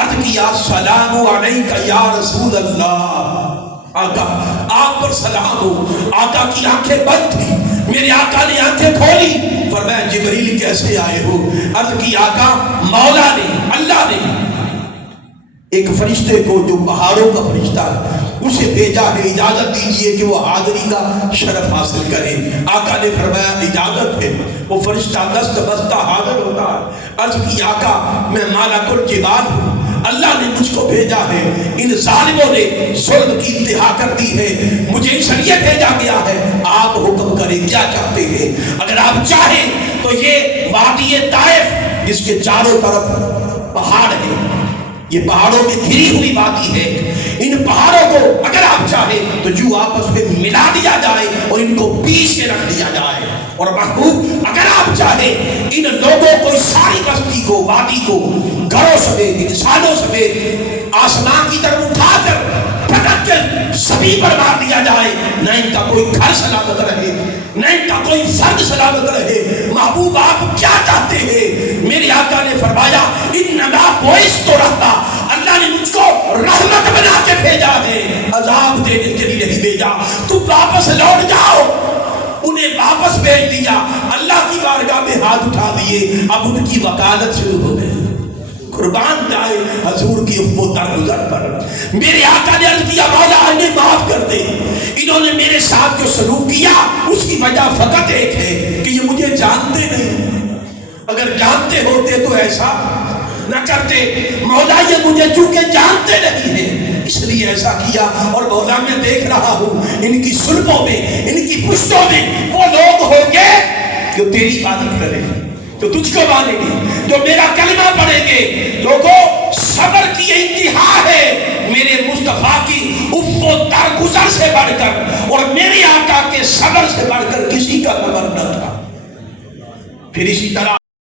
عرض کیا السلام علیکہ یا رسول اللہ، آقا آپ پر سلام ہو۔ آقا کی آنکھیں بند تھی، میرے آقا نے آنکھیں کھولی، فرمایا جبریل کیسے آئے ہو؟ عرض کی آقا مولا نے، اللہ نے ایک فرشتے کو جو پہاڑوں کا فرشتہ اسے بھیجا ہے، اجازت دیجئے کہ وہ حاضری کا شرف حاصل کرے۔ آقا نے فرمایا اجازت ہے۔ وہ فرشتہ دست بستہ حاضر ہوتا ہے، عرض کی آقا میں ملک الجبال ہوں، اللہ نے مجھ کو بھیجا ہے، ان ظالموں نے ظلم کی انتہا کر دی ہے، مجھے اس لیے بھیجا گیا ہے، آپ حکم کریں کیا چاہتے ہیں؟ اگر آپ چاہیں تو یہ وادی طائف جس کے چاروں طرف پہاڑ ہیں، یہ پہاڑوں میں گھری ہوئی وادی ہے، ان پہاڑوں کو اگر آپ چاہیں تو جو آپس میں ملا دیا جائے اور ان کو بیچ میں رکھ دیا جائے، اور محبوب اگر آپ چاہیں ان لوگوں کو، ساری بستی کو، وادی کو، گھروں سمیت، انسانوں سمیت آسمان کی طرف اٹھا کر پٹک کر سبھی پر مار دیا جائے، نہ ان کا کوئی گھر سلامت رہے، نہ ان کا کوئی فرد سلامت رہے۔ محبوب آپ کیا چاہتے ہیں؟ میرے آقا نے فرمایا انما بعثت رحمۃ، رحمت بنا کے بھیجا ہے، عذاب دینے کے لیے نہیں بھیجا۔ تو واپس لوٹ جاؤ۔ انہیں واپس بھیج دیا، اللہ کی بارگاہ میں ہاتھ اٹھا دیے، اب ان کی وکالت شروع ہو گئی۔ قربان جائے حضور کی وہ درگزر پر۔ میرے آقا نے عرض کیا مولا انہیں معاف کر دے، انہوں نے میرے ساتھ جو سلوک کیا اس کی وجہ فقط ایک ہے کہ یہ مجھے جانتے نہیں، اگر جانتے ہوتے تو ایسا نہ کرتے۔ مولا یہ مجھے چونکہ جانتے نہیں ہیں اس لیے ایسا کیا، اور مولا میں دیکھ رہا ہوں ان کی سلبوں میں، ان کی پشتوں میں وہ لوگ ہوں گے جو تیری عبادت کریں گے، جو تجھ کو مانیں گے، جو میرا کلمہ پڑھیں گے۔ لوگوں صبر کی انتہا ہے میرے مصطفیٰ کی افو درگزر سے بڑھ کر، اور میرے آقا کے صبر سے بڑھ کر کسی کا صبر نہ تھا۔ پھر اسی طرح